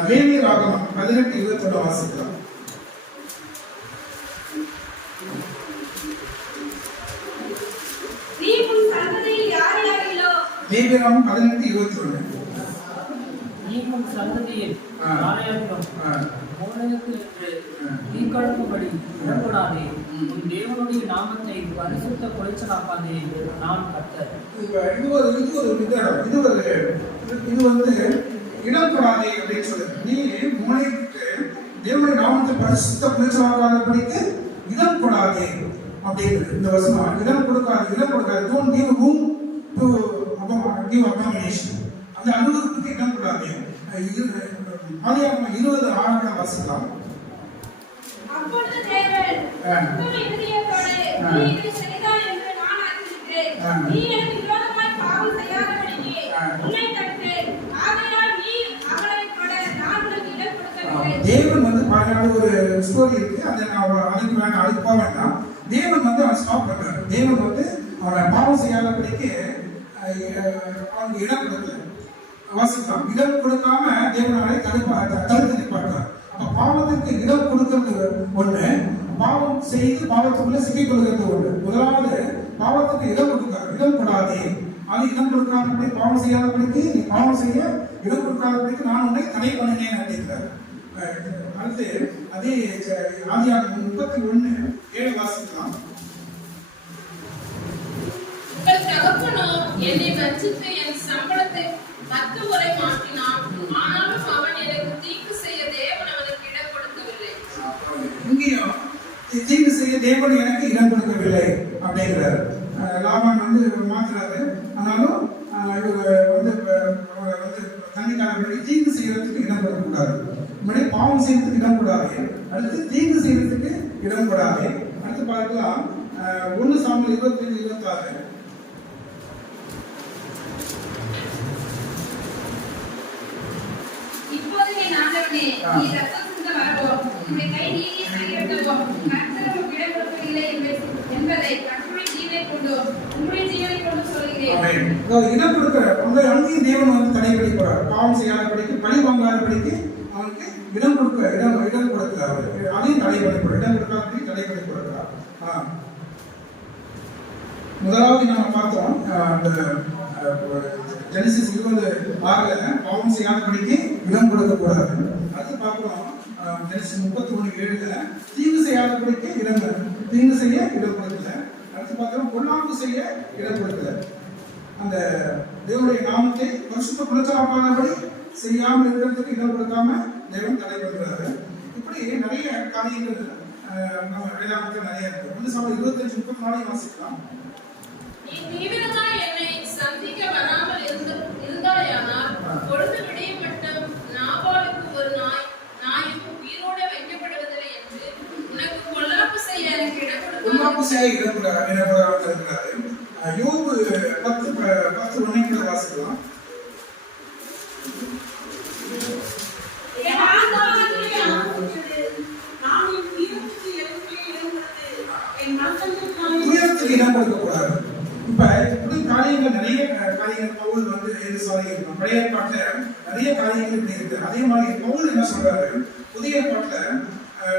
லேவியராகமம் 18:21 வாசிக்கலாம். நீ உன் சந்ததியில் யார் யாரிலோ லேவியராகமம் 18:21. நீக்கும் சந்ததியில் யாரையாகிலும் மோளத்துக்கு தீக்கொழும்படி விடக்கூடாதே. உன் தேவனுடைய நாமத்தை பரிசுத்த குலைச்சலாக்காதே. நான் கர்த்தர். இது ஒரு விக்கிரகம். இது வந்து இடம்பெறாதே அப்படின்னு சொல்லுது. நீ மூளைக்கு தேவனுடைய நாமத்தை பரிசுத்த குலைச்சலாக்காதபடிக்கு இடம் கொடாதே அப்படிங்கிறது இந்த வசனம். இடம் கொடுக்காது. Don't give room to give accommodation. அந்த அனுபவத்துக்கு இடம் கொடாதே. ஆதியாகமம் 20:6 வாசிக்கலாம். அப்பொழுது தேவன் உத்தம இதயத்தோடு நீ இதை செய்தாய் என்று நான் அறிந்திருக்கிறேன். நீ எனக்கு விரோதமாய் பாவம் செய்யாதபடிக்கு உன்னை தடுத்தேன். ஆகையால் நீ அவளை தொட நான் உனக்கு இடம் கொடுக்கவில்லை. தேவன் வந்து பாருங்க ஒரு ஸ்டோரி இருக்கு. அதை நான் அழைப்பா வேண்டாம். தேவன் வந்து அவன் ஸ்டாப் பண்றாரு. தேவன் வந்து அவனை பாவம் செய்யாதபடிக்கு அவனுக்கு இடம் கொடுக்கல. வாசிக்கலாம். இடம் கொடுக்காம தேவனாலே தடுத்து நிற்பாட்டார். அப்ப பாவத்திற்கு இடம் கொடுக்கிறது ஒண்ணு, பாவம் செய்து பாவத்துக்குள்ள சிக்கிக் கொள்கிறது ஒண்ணு. முதலாவது பாவத்துக்கு இடம் கொடுக்காது. இடம் கொடாதே. அது இடம் கொடுக்காதபடி பாவம் செய்யாதபடிக்கு நீ பாவம் செய்ய இடம் கொடுக்காதபடிக்கு நான் உன்னை தடை பண்ணினேன் அப்படிங்கிறார். அடுத்து அதே ஆதியாகமம் 31:7 வாசிக்கலாம். உங்கள் தகப்பனோ என்னை வஞ்சித்து என் சம்பளத்தை 10 முறை மாற்றினான். ஆனாலும் அவன் எனக்கு தீங்கு செய்ய தேவன் அவனுக்கு இடம் கொடுக்கவில்லை. இங்கேயும் தீங்கு செய்ய தேவன் எனக்கு இடம் கொடுக்கவில்லை அப்படிங்கிறார். லாபான் வந்து மாத்துறாரு. ஆனாலும் இவர் வந்து தண்ணிக்காரப்படி தீங்கு செய்யறதுக்கு இடம் கொடுக்கக்கூடாது. முன்னாடி பாவம் செய்யறதுக்கு இடம் கூடாது. அடுத்து தீங்கு செய்யறதுக்கு இடம் கூடாது. அடுத்து பார்க்கலாம் 1 சாமுவேல் 25:26. இப்போது என் ஆண்டவனே, நீ ரத்தம் சிந்த வரவோ உன்னுடைய கை நீதியை சரிகட்டவோ கர்த்தர் உமக்கு இடம் கொடுக்கவில்லை என்பதை கர்த்தருடைய ஜீவனை கொண்டு உம்முடைய ஜீவனை கொண்டு சொல்கிறேன். இடம் கொடுக்கிற அங்கேயும் தேவன் வந்து தடைபடிக்கிறார். பாவம் செய்யாதபடிக்கு பழி வாங்காதபடிக்கு அவனுக்கு இடம் கொடுக்கிறார். அதையும் தடைபடிக்கிறார். இடம் கொடுக்காதபடி தடைபடிக்கிறார். முதலாவது நம்ம பார்த்தோம் ஜெனசிஸ் 20:6 பாவம் செய்யாதபடிக்கு இடம் கொடுக்கக்கூடாது. அடுத்து பார்க்கிறோம் ஜெனசிஸ் 31:7 தீங்கு செய்யாதபடிக்கு தீங்கு செய்ய இடம் கொடுக்கல. அடுத்து பார்க்கிறோம் பொல்லாங்கு செய்ய இடம் கொடுக்கல. அந்த தேவனுடைய நாமத்தை பரிசுத்த குலைச்சலாக்காதபடி செய்யாமல் இருக்கிறதுக்கு இடம் கொடுக்காம தேவன் தடை பண்றாரு. இப்படி நிறைய காரியங்கள் நம்ம வேதாகமத்தில் நிறைய இருக்கு. 1 சாமுவேல் 25:34 வாசிக்கலாம். நீ தீவிரமாய் என்னை சந்திக்க வராமல் இருந்தாயானால் பொழுது விடியும் மட்டும் நாபாலுக்கு ஒரு நாயும் உயிரோட வைக்கப்படுவதில்லை என்று உனக்கு பொல்லாப்பு செய்ய எனக்கு இடம் கொடுக்கிறார். யோபு 10:1 வாசிக்கலாம். உயரத்துக்கு இடம் கொடுக்கக்கூடாது. இப்ப இப்படி காரியங்கள் நிறைய காரியங்கள் பவுல் வந்து பழைய ஏற்பாட்டுல நிறைய காரியங்கள் இப்படி இருக்கு. அதே மாதிரி பவுல் என்ன சொல்றாரு, புதிய ஏற்பாட்டுல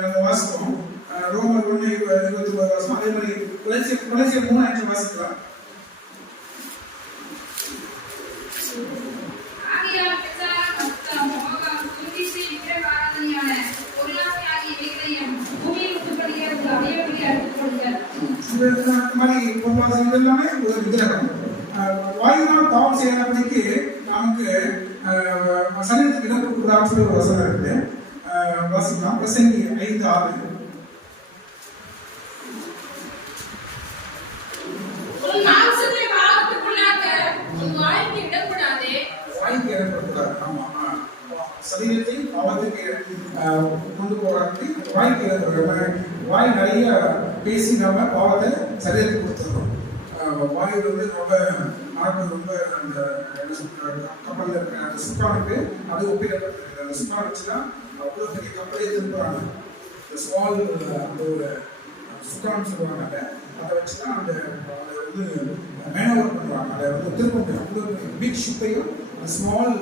நம்ம வாசிப்போம் ரோமர் 1:21 வாசிப்போம். அதே மாதிரி கொலோசியர் 3:5 வாசிக்கலாம். ஆகையால் விசாரம், மத்தம், மோகம், துன்பிசை, விக்கிரகாராதனையான பொருளாசை ஆகிய இவைகளையும் பூமியில் உட்படுகிற உங்கள் அவயவங்களை அறுத்துக் கொள்ளுங்கள். மாதிரி பொருளாதாரம் எல்லாமே ஒரு விக்கிரகம். வாயினால் பாவம் செய்யாதபடிக்கு நமக்கு சரீரத்துக்கு இடம் கொடுக்கூடாதுன்னு சொல்லி ஒரு வசனம் இருக்குது. வாசிக்கலாம். பிரசங்கி 5:6. உன் மாம்சத்தை பாவத்துக்குள்ளாக்க உன் வாய்க்கு இடம் கொடாதே. வாய்க்கு இடம் கொடுக்கூடாது. ஆமா, சரீரத்தை பாவத்துக்கு கொண்டு போறாங்க. வாய்க்கு இடம் கொடுக்கூடாது. வாய் நிறைய பேசி நம்ம பாவத்தை வாயில் வந்து ரொம்ப நாக்கு ரொம்ப அந்த கப்பலில் இருக்கிற அந்த சுக்கானுக்கு அது ஒப்பிடப்பட்டிருக்கு. அந்த சுக்கா வச்சுதான் அவ்வளோ பெரிய கப்பலே திருப்புறாங்க. இந்த ஸ்மால் அந்த ஒரு சுக்கான்னு சொல்லுவாங்க. அதை வச்சுதான் அந்த வந்து மேனோவர் பண்ணுவாங்க. அதை வந்து திருப்ப முடியும். அவ்வளோ பிக் ஷிப்பையும் அந்த ஸ்மால்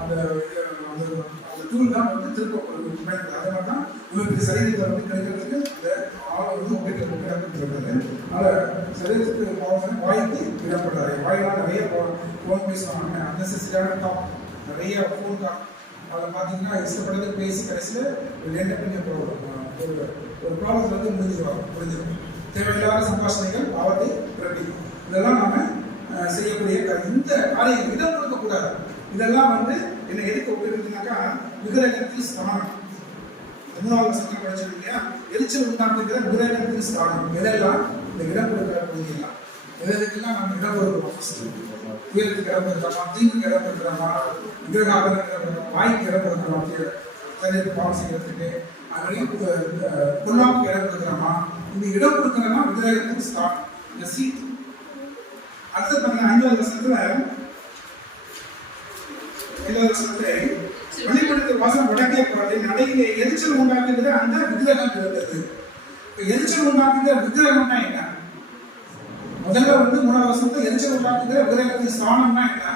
அந்த அந்த டூல் தான் வந்து திருப்ப பயன்படுது. அதே மாதிரி தான் உங்களுக்கு சரீரத்தை வந்து கிடைக்கிறதுக்கு அந்த ஆளை வந்து ஒப்பிட்டு அதனால் சரீரத்துக்கு வாய்க்கு இடப்படாது. வாயிலாம் நிறைய ஃபோன் பேசுவாங்க. அன்னெசரியான டாப் நிறைய ஃபோன் கால் அதில் பார்த்தீங்கன்னா இஷ்டப்பட்டது பேசி கடைசியில் ரெண்டு பண்ணி ஒரு ப்ராப்ளத்தில் வந்து முடிஞ்சிடும். தேவையில்லாத சம்பாஷணைகள் பாவத்தை பிறப்பிக்கும். இதெல்லாம் நாம செய்யக்கூடிய இந்த காரியம் இடம் கொடுக்கக்கூடாது. இதெல்லாம் வந்து என்ன எதுக்கு ஒப்பிடுறதுனாக்கா விக்கிரகத்தில் ஸ்தானம். 3வது வசனம் படிச்சோம் இல்லையா? எரிச்சல் உண்டாக்குகிற விக்கிரகத்தில் ஸ்தானம். எதெல்லாம் இந்த இடம் கொடுக்கிற பகுதியெல்லாம் எதற்கெல்லாம் நம்ம இடம் கொடுக்கிறோம்? உயரத்துக்கு இடம் கொடுக்கிறோமா, தீங்குக்கு இடம் கொடுக்கிறோமா, விக்கிரக ஆபரணம் வாய்க்கு இடம் கொடுக்கிறோம், சரீரத்தை பாவம் செய்யறதுக்கு, பொல்லாப்புக்கு இடம் கொடுக்கிறோமா? இந்த இடம் கொடுக்கிறோம்னா விக்கிரகத்துக்கு ஸ்தானம், இந்த சீட். அடுத்து பார்த்தீங்கன்னா 5வது வசனத்துல வெளிப்படுத்த வாசம் வடக்கே போறது நடையிலே எரிச்சல் உண்டாக்குகிற அந்த விக்கிரகம் இருந்தது. எரிச்சல் உண்டாக்குகிற விக்கிரகம்னா என்ன? முதல்ல வந்து 3வது வசனத்துல எரிச்சல் உண்டாக்குகிற விக்கிரகத்தின் ஸ்தானம்னா என்ன?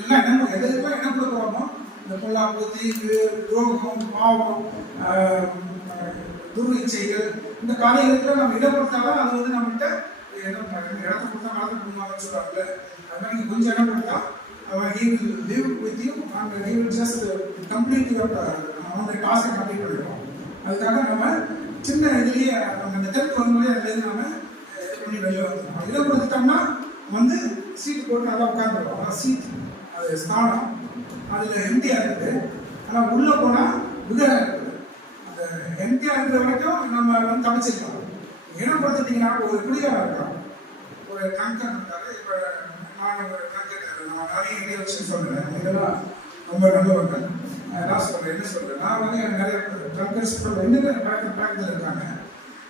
எல்லாம் என்ன எதற்கெல்லாம் என்ன கொடுக்குறோமோ இந்த பொல்லாப்பு, தீங்கு, துரோகம், பாவம், துர்இச்சைகள், இந்த காரியங்களுக்குலாம் நம்ம இடம் கொடுத்தாலும் அது வந்து நம்மகிட்ட இடத்த கொடுத்தா நடத்த முடியுமான்னு சொல்றாங்க. அது மாதிரி நீங்க கொஞ்சம் இடம் கொடுத்தா he will live with you and he will just complete your task complete பண்ணிடுவோம். அதுக்காக நம்ம சின்ன இதுலயே நம்ம இந்த தெற்கு வரும்போது அதுலேருந்து நம்ம இது பண்ணி வெளியே வந்துடும். இடம் கொடுத்துட்டோம்னா வந்து சீட்டு போட்டு நல்லா உட்காந்துருவோம். ஆனால் சீட் அது ஸ்தானம் அதில் எம்டியாக இருக்குது. ஆனால் உள்ளே போனால் விக்கிரகம் இருக்குது. அந்த எம்டியாக இருக்கிற வரைக்கும் நம்ம வந்து தப்பிச்சிருக்கோம். இடம் கொடுத்துட்டீங்கன்னா ஒரு குடியாக இருக்கலாம், ஒரு கங்கன் இருந்தாரு. இப்போ நான் ஒரு கங்கன் நான் நிறைய இடையே வச்சு சொல்றேன். இதெல்லாம் ரொம்ப நல்லவர்கள். நான் சொல்றேன் என்ன சொல்றேன், நான் வந்து எனக்கு நிறைய ட்ரங்கர்ஸ் பழக்கத்தில் இருக்காங்க.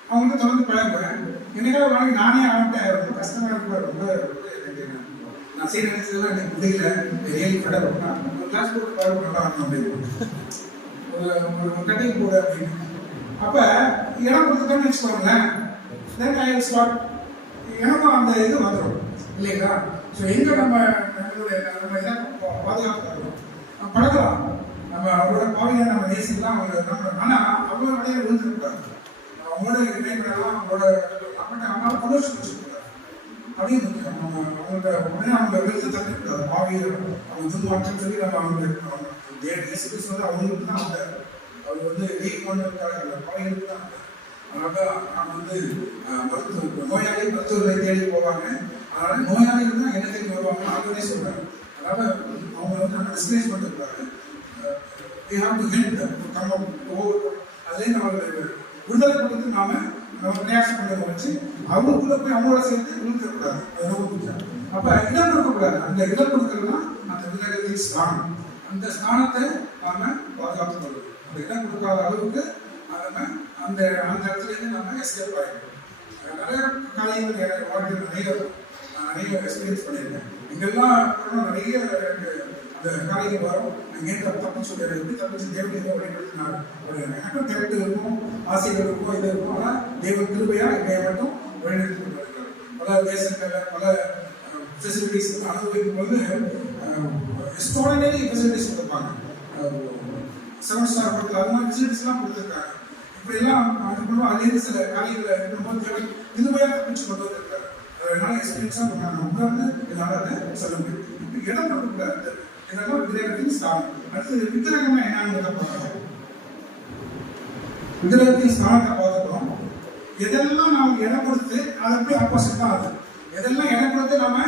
அவங்க வந்து தொடர்ந்து பழகுவேன். என்னைக்காவது வாங்கி நானே அவன்கிட்ட ரொம்ப கஷ்டமா இருக்க ரொம்ப நான் செய்ய நினைச்சதெல்லாம் எனக்கு முடியல. ஏழு கடை ஒரு கிளாஸ் போட்டு பழக நல்லா ஆகணும் அப்படின்னு ஒரு கட்டிங் போடு அப்படின்னு. அப்ப இடம் கொடுத்துட்டோம்னு வச்சுக்கோங்களேன், எனக்கும் அந்த இது வந்துடும் இல்லைங்களா? ஸோ எங்க நம்ம இதை பாதுகாப்பு பழகலாம். நம்ம அவரோட பாவையை நம்ம நேசிக்கலாம். அவங்க ஆனா அவங்களோட வழியை விழுந்துருக்கூடாது. அவங்களோட இணைப்பெல்லாம் அவங்களோட அவங்களால ப்ரொமோஷன் வச்சுக்கூடாது அப்படின்னு முக்கியம். நம்ம அவங்களோட உடனே அவங்க விழுந்து தந்துக்கூடாது. பாவையை அவங்க துன்மாற்றம் சொல்லி நம்ம அவங்க நேசிக்கு சொல்லி அவங்களுக்கு தான் அவங்க அவங்க வந்து கொண்டிருக்காங்க. அந்த பாவைகளுக்கு தான். அதனால நான் வந்து நோயாளி மருத்துவர்களை தேடி போவாங்க. அதனால நோயாளிகள் தான் என்ன தேடி வருவாங்க ஆல்ரெடி சொல்றாங்க. அதனால அவங்க வந்து நம்ம டிஸ்கரேஜ் பண்ணிருக்காங்க. அதே நம்ம விடுதலை கொடுத்து நம்ம பிரயாசம் பண்ண வச்சு அவங்களுக்குள்ள போய் அவங்களோட சேர்த்து விழுக்கக்கூடாது. அது ரொம்ப முக்கியம். அப்ப இடம் கொடுக்கக்கூடாது. அந்த இடம் கொடுக்கறதுனா அந்த விலகத்தின் ஸ்தானம். அந்த ஸ்தானத்தை நாம பாதுகாத்துக் கொள்ளும். அந்த இடம் கொடுக்காத அளவுக்கு அந்த இடத்துல இருந்து நம்ம எஸ்கேப் ஆகிடும். நிறைய காரியங்கள் வாழ்க்கையில் நிறைய எக்ஸ்பீரியன்ஸ் பண்ணியிருக்கேன். இங்கெல்லாம் நிறைய அந்த காரியங்கள் வரும். அங்கேருந்து தப்பிச்சு எப்படி தப்பிச்சு தேவனுக்கு வழிபடுத்தினார். எனக்கும் கரெக்டு இருக்கும், ஆசைகள் இருக்கும், இது இருக்கும். ஆனால் தேவன் கிருபையா இங்கே மட்டும் வழிநடத்தி கொண்டிருக்கிறார். பல தேசங்களில் பல ஃபெசிலிட்டிஸ் அனுபவிக்கும் போது எக்ஸ்ட்ராடினரி ஃபெசிலிட்டிஸ் கொடுப்பாங்க. 7 ஸ்டார் ஹோட்டல் அது மாதிரி ஃபெசிலிட்டிஸ்லாம் கொடுத்துருக்காங்க. இப்படியெல்லாம் அதுலேருந்து சில காரியங்களை இருக்கும்போது தேவன் கிருபையா தப்பிச்சு கொண்டு வந்திருக்காரு. அதனால எக்ஸ்பீரியன்ஸாக நான் உட்கார்ந்து என்னால் அதை சொல்ல முடியும். இப்போ இடம் கொடுக்கக்கூடாது. இதெல்லாம் விக்கிரகத்தின் ஸ்தானம். அடுத்தது விக்கிரகம்னா என்னன்னு பார்க்கலாம். விக்கிரகத்தின் ஸ்தானத்தை பார்த்துக்கிறோம். எதெல்லாம் நாம் இடம் கொடுத்து அதை போய் ஆப்போசிட் தான் அது. எதெல்லாம் இடம் கொடுத்து நாம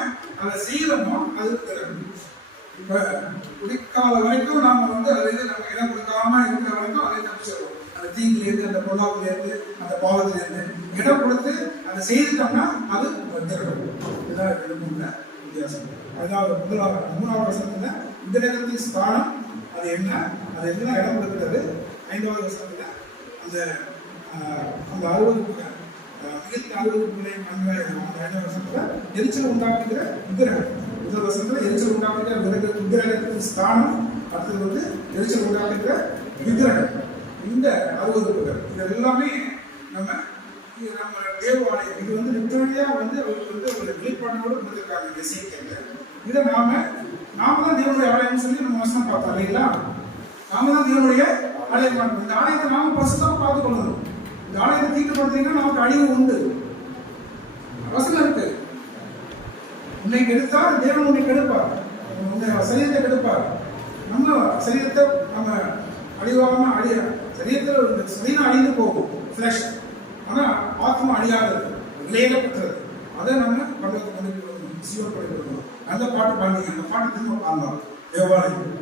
அதை செய்யறோமோ அது விக்கிரகம். இப்ப குடிக்கால வரைக்கும் நாம வந்து அதுலேருந்து நம்ம இடம் கொடுக்காம இருக்கிற வரைக்கும் அதை தப்பிச்சிடுவோம். அந்த தீங்கிலேருந்து, அந்த பொல்லாப்புலேருந்து, அந்த பாவத்திலேருந்து இடம் கொடுத்து அதை செய்துட்டோம்னா அது விக்கிரகம். இதுதான் விக்கிரகம்ல வித்தியாசம். அதாவது 3வது வசனத்துல விக்கிரகத்தின் ஸ்தானம் அது என்ன, அது என்ன இடம் கொடுக்கிறது. 5வது வசனத்துல அந்த 60 மிகுந்த 60 அந்த 5வது வசனத்துல எரிச்சல் உண்டாக்குகிற விக்கிரகம். முதல் வசனத்துல எரிச்சல் உண்டாக்குகிற விக்கிரகத்தின் ஸ்தானம், அடுத்தது வந்து எரிச்சல் உண்டாக்குகிற விக்கிரகம். இந்த அருவருப்புகள் இது எல்லாமே நம்ம தேவாலயம் இது வந்து லிட்டரலியா வந்து அவருக்கு வந்து ஒரு வெளிப்பாடோடு கொடுத்துருக்காங்க எசேக்கியேல்ல. இதை நாம தான் தேவனுடைய ஆலயம்னு சொல்லி நம்ம வசனம் பார்த்தோம் இல்லைங்களா? நாம தான் தேவனுடைய ஆலயம். இந்த ஆலயத்தை நாம பசுதான் பார்த்து கொள்ளணும். இந்த ஆலயத்தை தீட்டுப்படுத்தீங்கன்னா நமக்கு அழிவு உண்டு. வசனம் இருக்கு, உன்னை கெடுத்தால் தேவன் உன்னை கெடுப்பார், உன்னை சரீரத்தை கெடுப்பார். நம்ம சரீரத்தை நம்ம அழிவாம சரீரத்தில் சரீரம் அழிந்து போகும் ஃபிளஷ், ஆனா ஆத்மா அழியாதது, விலையிடப்பட்டது. அதை நம்ம பக்கத்து கொண்டு சீவன் பண்ணிக்கணும். அந்த பாட்டு பாருங்க, அந்த பாட்டு திரும்ப பாடலாம். தேவாலயம்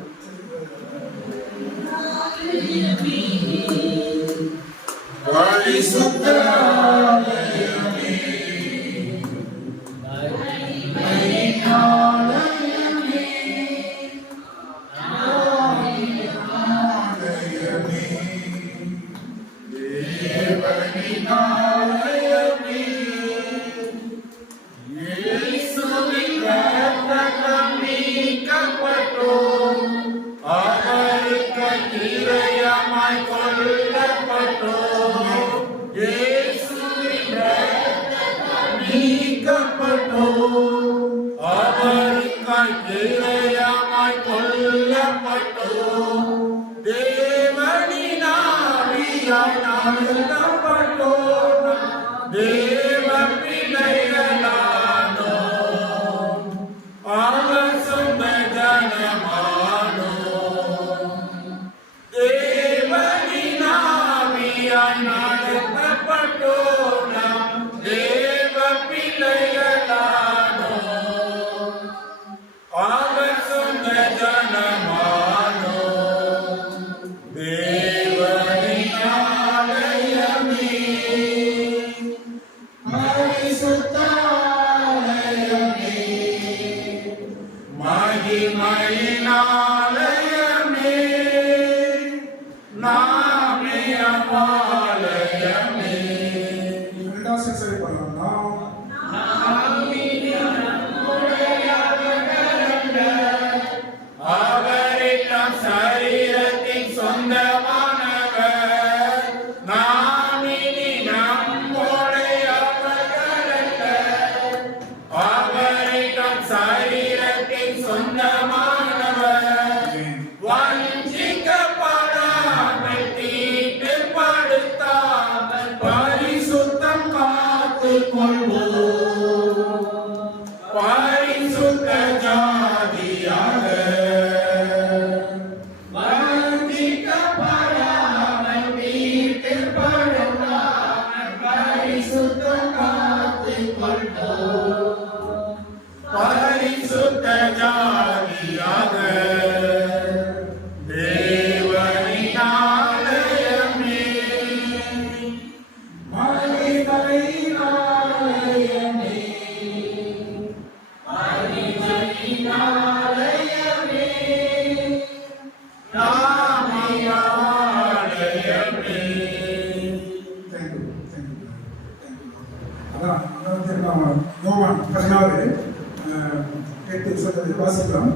வாசிக்கிறோம்.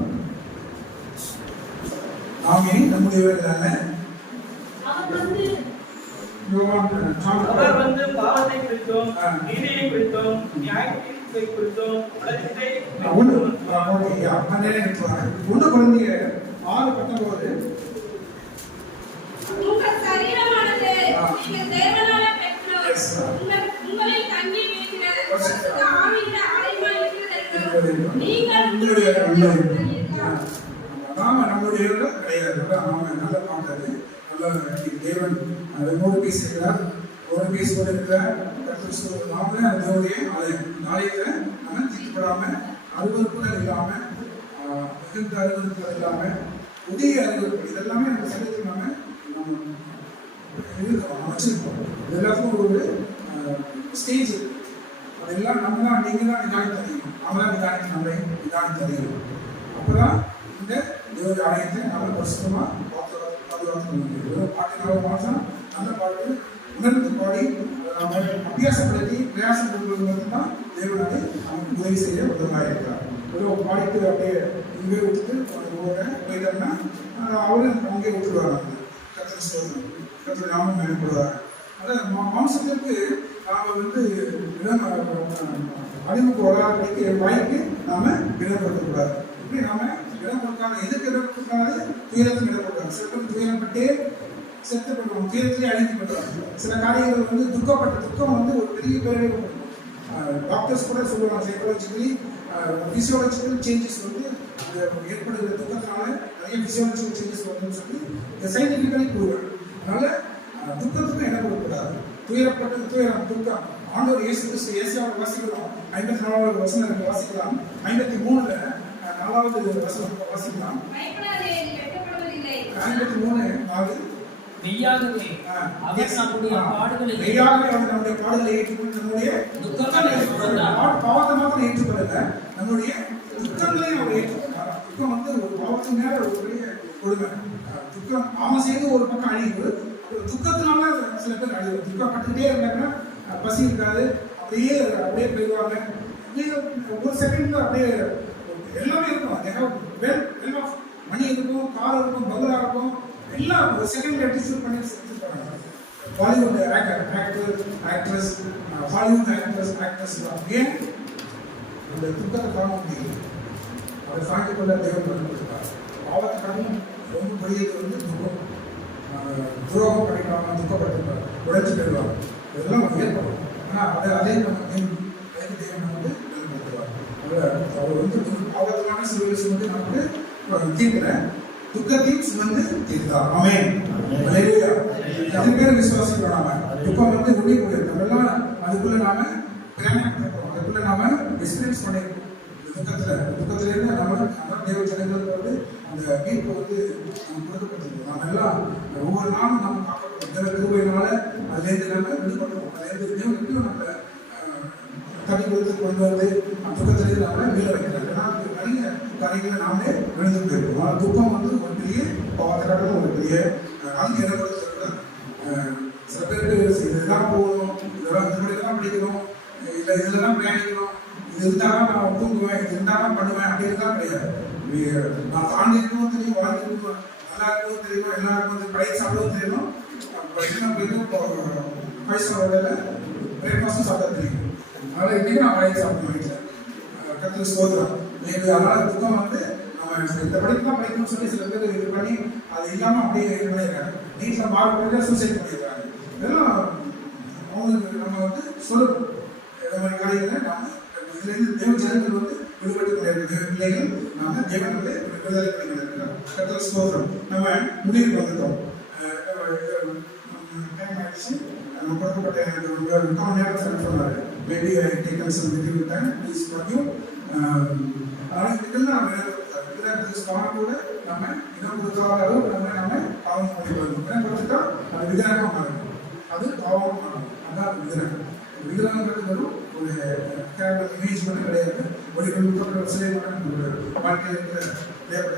நாமே நம்முடையவர்களான அவர் வந்து பாவத்தை குறித்தும் நீதியை குறித்தும் நியாயத்தை குறித்தும் ஒன்று குழந்தைய 6:19 உங்கள் சரீரமானது நீங்கள் தேவனால பெற்றோர் உங்களில் தங்கி இருக்கிற பரிசுத்த ஆவியின் ஆலயமாய் இருக்கிறது என்றும் நீங்கள் நம்முடைய கிடையாது. நல்ல பாட்டாரு, நல்ல தேவன் அதோடு பேசுகிறார், ஒரு பேசி கொண்டு இருக்கிறார். நாம தேவனுடைய ஆலயம். ஆலயத்தை நம்ம தீட்டுப்படாம, அருவருப்புகள் இல்லாம, மிகுந்த அருவருப்புகள் இல்லாம, புதிய அருவருப்பு இதெல்லாமே நம்ம சரீரத்தில் நம்ம வச்சிருக்கோம். இது எல்லாத்துக்கும் ஒரு ஸ்டேஜ். அதெல்லாம் நம்ம தான், நீங்க தான் நிதானித்து அறியணும். நாம தான் நம்மளை நிதானித்து அறியணும். அப்பதான் இந்த தேவனுடைய ஆலயத்தை நம்ம பரிசுத்தமா பாதுகாத்து முடியும். பாட்டினால மாற்றம் அந்த பாட்டு உணர்ந்து பாடி நம்ம அபியாசப்படுத்தி பிரயாசப்படுத்துவது மட்டும்தான் தேவனாலே நமக்கு உதவி செய்ய உதவியாக இருக்கிறார். ஒரு பாடிட்டு அப்படியே இங்கே விட்டுட்டு போயிட்டோம்னா அவரும் அங்கே விட்டுருவாங்க. கத்திர நாமும் மேம்படுவாங்க. அதாவது மாம்சத்திற்கு நாம் வந்து அடிமுக வளர்ச்சிக்கு வாய்க்கு நாம இடம்படுத்தக்கூடாது. இப்படி நாம இடம் கொடுக்காத எதுக்கு இடம் கொடுக்காது, துயரத்துக்கு இடம் கொடுக்காது. சில பேர் துயரப்பட்டே செத்து பண்ணுவோம், துயரத்திலே அழிக்கப்படுவாங்க. சில காரியங்கள் வந்து துக்கம் வந்து ஒரு பெரிய பேரே டாக்டர்ஸ் கூட சொல்லுவாங்க. சைக்காலஜிக்கலி பிசியாலஜிக்கல் சேஞ்சஸ் வந்து ஏற்படுகிற துக்கத்தினால நிறைய பிசியாலஜிக்கல் சேஞ்சஸ் வருதுன்னு சொல்லி சயின்டிஃபிக்கலி கூறுவாங்க. அதனால துக்கத்துக்கும் இடம் கொடுக்கக்கூடாது. துயரம் துக்கம் ஆண்டவர் இயேசு கிறிஸ்து ஏசாயாவை வாசிக்கிறோம். 54வது வசனம் வாசிக்கலாம். 53ல 4வது வசனம் வாசிக்கலாம். 53:4 மெய்யாகவே அவர் நம்முடைய பாடுகளை ஏற்றுக்கொண்டு நம்முடைய பாவத்தை மாத்திரம் ஏற்றுக்கொள்ளல, நம்முடைய துக்கங்களையும் அவர் ஏற்றுக்கொண்டார். துக்கம் வந்து ஒரு பாவத்தின் மேல ஒரு பெரிய கொடுமை. துக்கம் அவன் செய்து ஒரு பக்கம் அழிவு, துக்கத்தினால சில பேர் அழிவு. துக்கப்பட்டுட்டே இருந்தாங்கன்னா பசி இருக்காது, அப்படியே போயிடுவாங்க. ஒரு செகண்ட்ல அப்படியே எல்லாமே இருக்கும். மணி இருக்கும், கார் இருக்கும், பங்களா இருக்கும், எல்லாம் ஒரு செகண்ட்ல டிஸ்ட்ரிபியூட் பண்ணி செஞ்சுருப்பாங்க. பாலிவுட் ஆக்ட்ரஸ் ஹாலிவுட் ஆக்ட்ரஸ் ஏன் அந்த துக்கத்தை காண முடியல? அதை சாய்ந்து கொள்ள தேவன் பண்ணிருக்கார். பாவத்துக்காகவும் ரொம்ப பெரியது வந்து துக்கம். துரோகம் பண்ணிக்கலாம், துக்கப்பட்டிருப்பார், உழைச்சி போயிடுவாங்க. இதெல்லாம் ஏற்படும். ஆனால் அதே நம்ம அதுக்கு தேவன் வந்து பயன்படுத்துவார். அவர் வந்து பாவத்துக்கான சிலுவையில் வந்து நமக்கு தீர்க்கிறேன், துக்கத்தையும் சுமந்து தீர்த்தார். ஆமென். அல்லேலூயா. நிறைய பேர் விசுவாசிக்கிறோம். நாம துக்கம் வந்து முடியக்கூடியது. நம்மெல்லாம் அதுக்குள்ள நாம பிரயாணப்பட்டிருக்கோம், அதுக்குள்ள நாம எக்ஸ்பீரியன்ஸ் பண்ணிருக்கோம். துக்கத்திலேருந்து நம்ம தேவ ஜனங்களுக்கு வந்து அந்த மீட்பு வந்து நம்ம கொடுக்கப்பட்டிருக்கோம். நம்ம எல்லாம் ஒவ்வொரு நாளும் நம்ம காக்கப்படும் தேவ கிருபையினால அதுலேருந்து நம்ம விடுபடுறோம். அதுலேருந்து தேவனுக்கு நம்ம தனி கொடுத்து கொண்டு வந்து துக்கத்திலேருந்து நாம மீள வைக்கிறாங்க. நிறைய காரியங்களை நாமளே விழுந்து போயிருக்கோம். ஆனால் துக்கம் வந்து ஒரு பெரிய பாவத்துக்காக ஒரு பெரிய அதுக்கு என்ன கொடுத்துருக்கூடாது. சில பேருக்கு இதெல்லாம் போகணும், இதெல்லாம் படிக்கணும், இல்லை இதெல்லாம் பிரயாணிக்கணும், இது இருந்தாலும் நான் தூங்குவேன், இது இருந்தாலும் பண்ணுவேன் அப்படின்னு தான் கிடையாது. நான் தாண்டி இருக்கவும் தெரியும், வாழ்க்கை இருக்கணும், எல்லாருக்கும் தெரியும், எல்லாருக்கும் வந்து பழைய சாப்பிடவும் தெரியும். பைசா வேலையில் பிரேக்ஃபாஸ்ட்டும் சாப்பிட தெரியும். அதனால் இன்றைக்கி நான் பழைய சாப்பிடுவேன் வீட்டில். கற்று சோதரம் அதனால் துக்கம் வந்து நம்ம இந்த படிப்புலாம் படிக்கணும்னு சொல்லி சில பேர் இது பண்ணி அது இல்லாமல் அப்படியே இது பண்ணிடுறாங்க. வீட்டில் மார்க் சூசைட் பண்ணிடுறாங்க. இதெல்லாம் அவங்களுக்கு நம்ம வந்து சொல்லணும். இந்த மாதிரி காரியங்களை நம்ம இதுலேருந்து தேவ ஜனங்கள் வந்து விடுபட்டு கொண்டிருக்கிற பிள்ளைகள் நாம தேவனுடைய விடுதலை பண்ணிக்கிறோம். கர்த்தர் ஸ்தோத்திரம். நம்ம முடிவுக்கு வந்துட்டோம். டைம் ஆயிடுச்சு. நம்ம கொடுக்கப்பட்ட 3 மணி நேரம் செலக்ட் பண்ணாரு. Maybe I taken some little time please for you. ஆனால் இதுக்கெல்லாம் நம்ம கூட நம்ம இடம் கொடுக்காத அளவுக்கு நம்ம பாவம் பண்ணிக்கொள்ளணும். இடம் கொடுத்துட்டா அது விகிரகமாக மாறும், அது பாவமாக மாறும். அதான் விகிரகம். விகிரகங்கிறது ஒரு கேரக்டர் இமேஜ் மட்டும் கிடையாது. ஒரு சிலை மட்டும் வாழ்க்கையில் இருக்கிற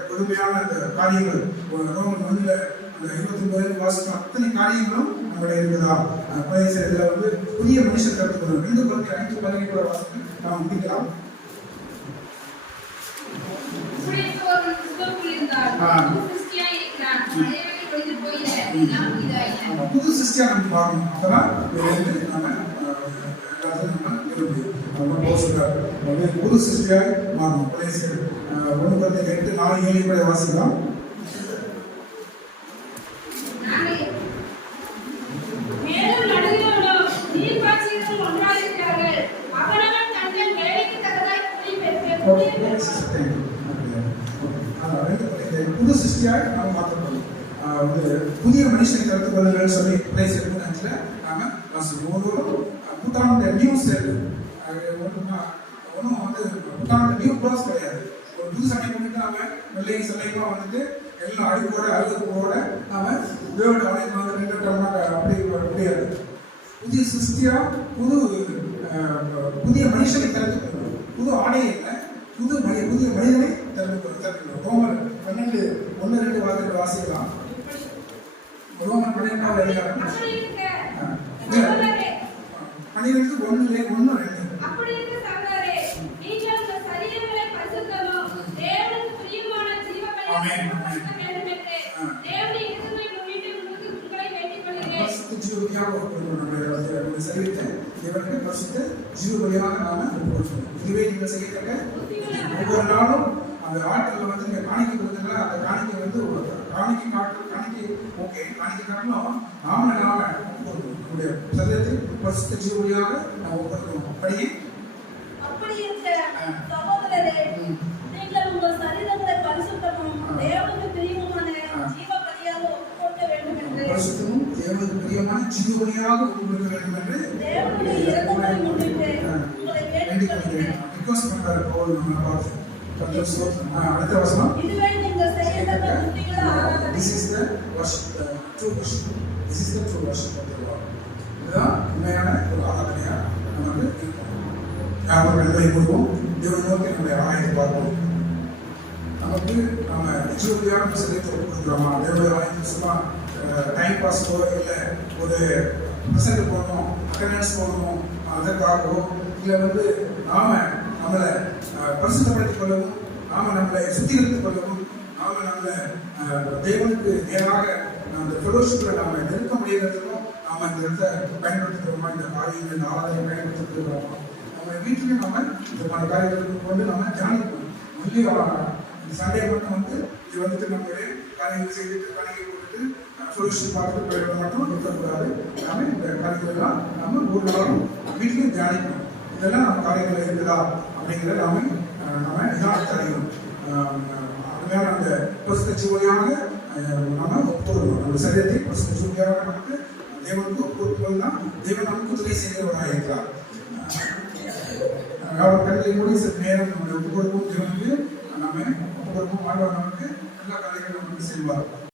கொடுமையான அந்த காரியங்கள் ரோமன் 1 அந்த 29 வாசிக்கும் அத்தனை காரியங்களும் நம்மளுடைய இருக்குதா இதில் வந்து புதிய மனுஷன் கற்றுக்கணும். 2 வாசகம் நாம் முடிக்கலாம். புது சிருஷ்டியா நம்ம பார்க்கணும். அப்பதான் நம்ம புது சிருஷ்டியாக மாறணும். 1 8 4 7 வாசிக்கலாம். புது சிருஷ்டியாக நாம மாற்றப்படும். புதிய மனுஷனை கருத்து கொள்ளுங்கள் சொல்லி பிளேஸ் 5 நாம புத்தாண்டு நியூஸ் ஒன்றும் வந்து புத்தாண்டு நியூ க்ளாஸ் கிடையாது. ஒரு புது சண்டை பண்ணிட்டு நாம வெள்ளை சண்டைக்குமா வந்துட்டு எல்லாம் அடுக்கோட அழுகோட நாம வேர்டு அழைப்பு வந்து நின்றுட்டோம்னா அப்படி முடியாது. புதிய சிருஷ்டியா புதிய மனுஷனை கருத்து கொள்ளணும். புது ஆடையை இல்லை, புதிய மனிதனை திறக்கணும். ரோமர் 12:1-2 வாக்கியங்கள் வாசிக்கலாம். ரோமர் 12 அதிகாரம் 12 1-2. சரீரத்தை தேவனுக்கு பரிசுத்த ஜீவ பலியாக நாம ஒப்புக்கொடுக்கணும். இதுவே நீங்கள் செய்யத்தக்க ஒவ்வொரு நாளும் அந்த ஆட்டில் வந்து நீங்க காணிக்கை கொடுத்தீங்கன்னா அந்த காணிக்கை வந்து காணிக்கை ஓகே, காணிக்கை காட்டணும் நாம ஒப்புக்கொடுக்கணும். நம்முடைய சரீரத்தை பரிசுத்த ஜீவ பலியாக நாம் ஒப்புக்கொடுக்கணும். அப்படியே அப்படி இருக்க சகோதரரே, நீங்கள் உங்கள் சரீரங்களை பரிசுத்தமும் தேவனுக்கு பிரியமான ஜீவ பலியாக ஒப்புக்கொடுக்க வேண்டும் என்று பரிசுத்தமும் தேவனுக்கு பிரியமான ஜீவ பலியாக ஒப்புக்கொடுக்க வேண்டும் என்று தேவனுடைய இரக்கங்களை முன்னிட்டு உங்களை கேட்டுக்கொள்கிறேன். ரிக்வெஸ்ட் பண்றாரு பவுல். நம்ம பார்த்து அடுத்த வசனம். இதுவே நீங்கள் செய்யத்தக்க புத்தியுள்ள ஆராதனை. This is the worship, true worship. This is the true worship of the Lord. இதுதான் உண்மையான ஒரு ஆராதனையா நமக்கு இருக்கணும். நாம் கண்களை மூடுவோம், தேவனை நோக்கி நம்முடைய ஆராய்ந்து பார்ப்போம். நமக்கு நம்ம ஜீவதியான சரீரத்தை கொடுக்குறோமா? தேவனுடைய ஆராய்ந்து சும்மா டைம் பாஸ்க்கோ இல்லை ஒரு ரிசல்ட் போடணும், அட்டண்டன்ஸ் போடணும் அதற்காகவோ இல்லை வந்து நாம நம்மளை பரிசுத்தப்படுத்திக் கொள்ளவும், நாம நம்மளை சுத்திகரித்துக் கொள்ளவும், நாம நம்மளை தேவனுக்கு நேராக அந்த ஃபெலோஷிப்பில் நாம நெருக்க முடியறதுக்கும் நாம இந்த இடத்தை பயன்படுத்திக்கிறோமா? இந்த காரியங்கள் இந்த ஆராதனை பயன்படுத்திக்கிறோமா? நம்ம வீட்டிலையும் நம்ம இந்த மாதிரி காரியங்களுக்கு கொண்டு நம்ம தியானிக்கணும். ஒன்லி சண்டே மட்டும் வந்து இது வந்துட்டு நம்மளுடைய காரியங்கள் செய்துட்டு கணக்கை போட்டுட்டு ஃபெலோஷிப் பார்த்துட்டு போயிட மட்டும் இருக்கக்கூடாது. நாம இந்த காரியங்களெல்லாம் நம்ம ஒரு நாளும் வீட்டிலையும் தியானிக்கணும். இதெல்லாம் நம்ம காரியங்கள் இருக்குதா அப்படிங்கிறத நம்ம நிதானத்தை அறியணும். அதுமாதிரி அந்த பரிசுத்த ஜீவனையாக நம்ம ஒப்புக்கொள்ளணும். நம்ம சரீரத்தை பரிசுத்த ஜீவனையாக நமக்கு தேவனுக்கு ஒப்புக்கொடுப்பது தான் தேவன் நமக்கு உதவி செய்கிறவராக இருக்கிறார். அவர் கண்களை மூடி சில நேரம் நம்முடைய ஒப்புக்கொடுப்போம். தேவனுக்கு நம்ம ஒப்புக்கொடுப்போம். ஆண்டவர் நமக்கு எல்லா காரியங்களும் நமக்கு செய்வார்.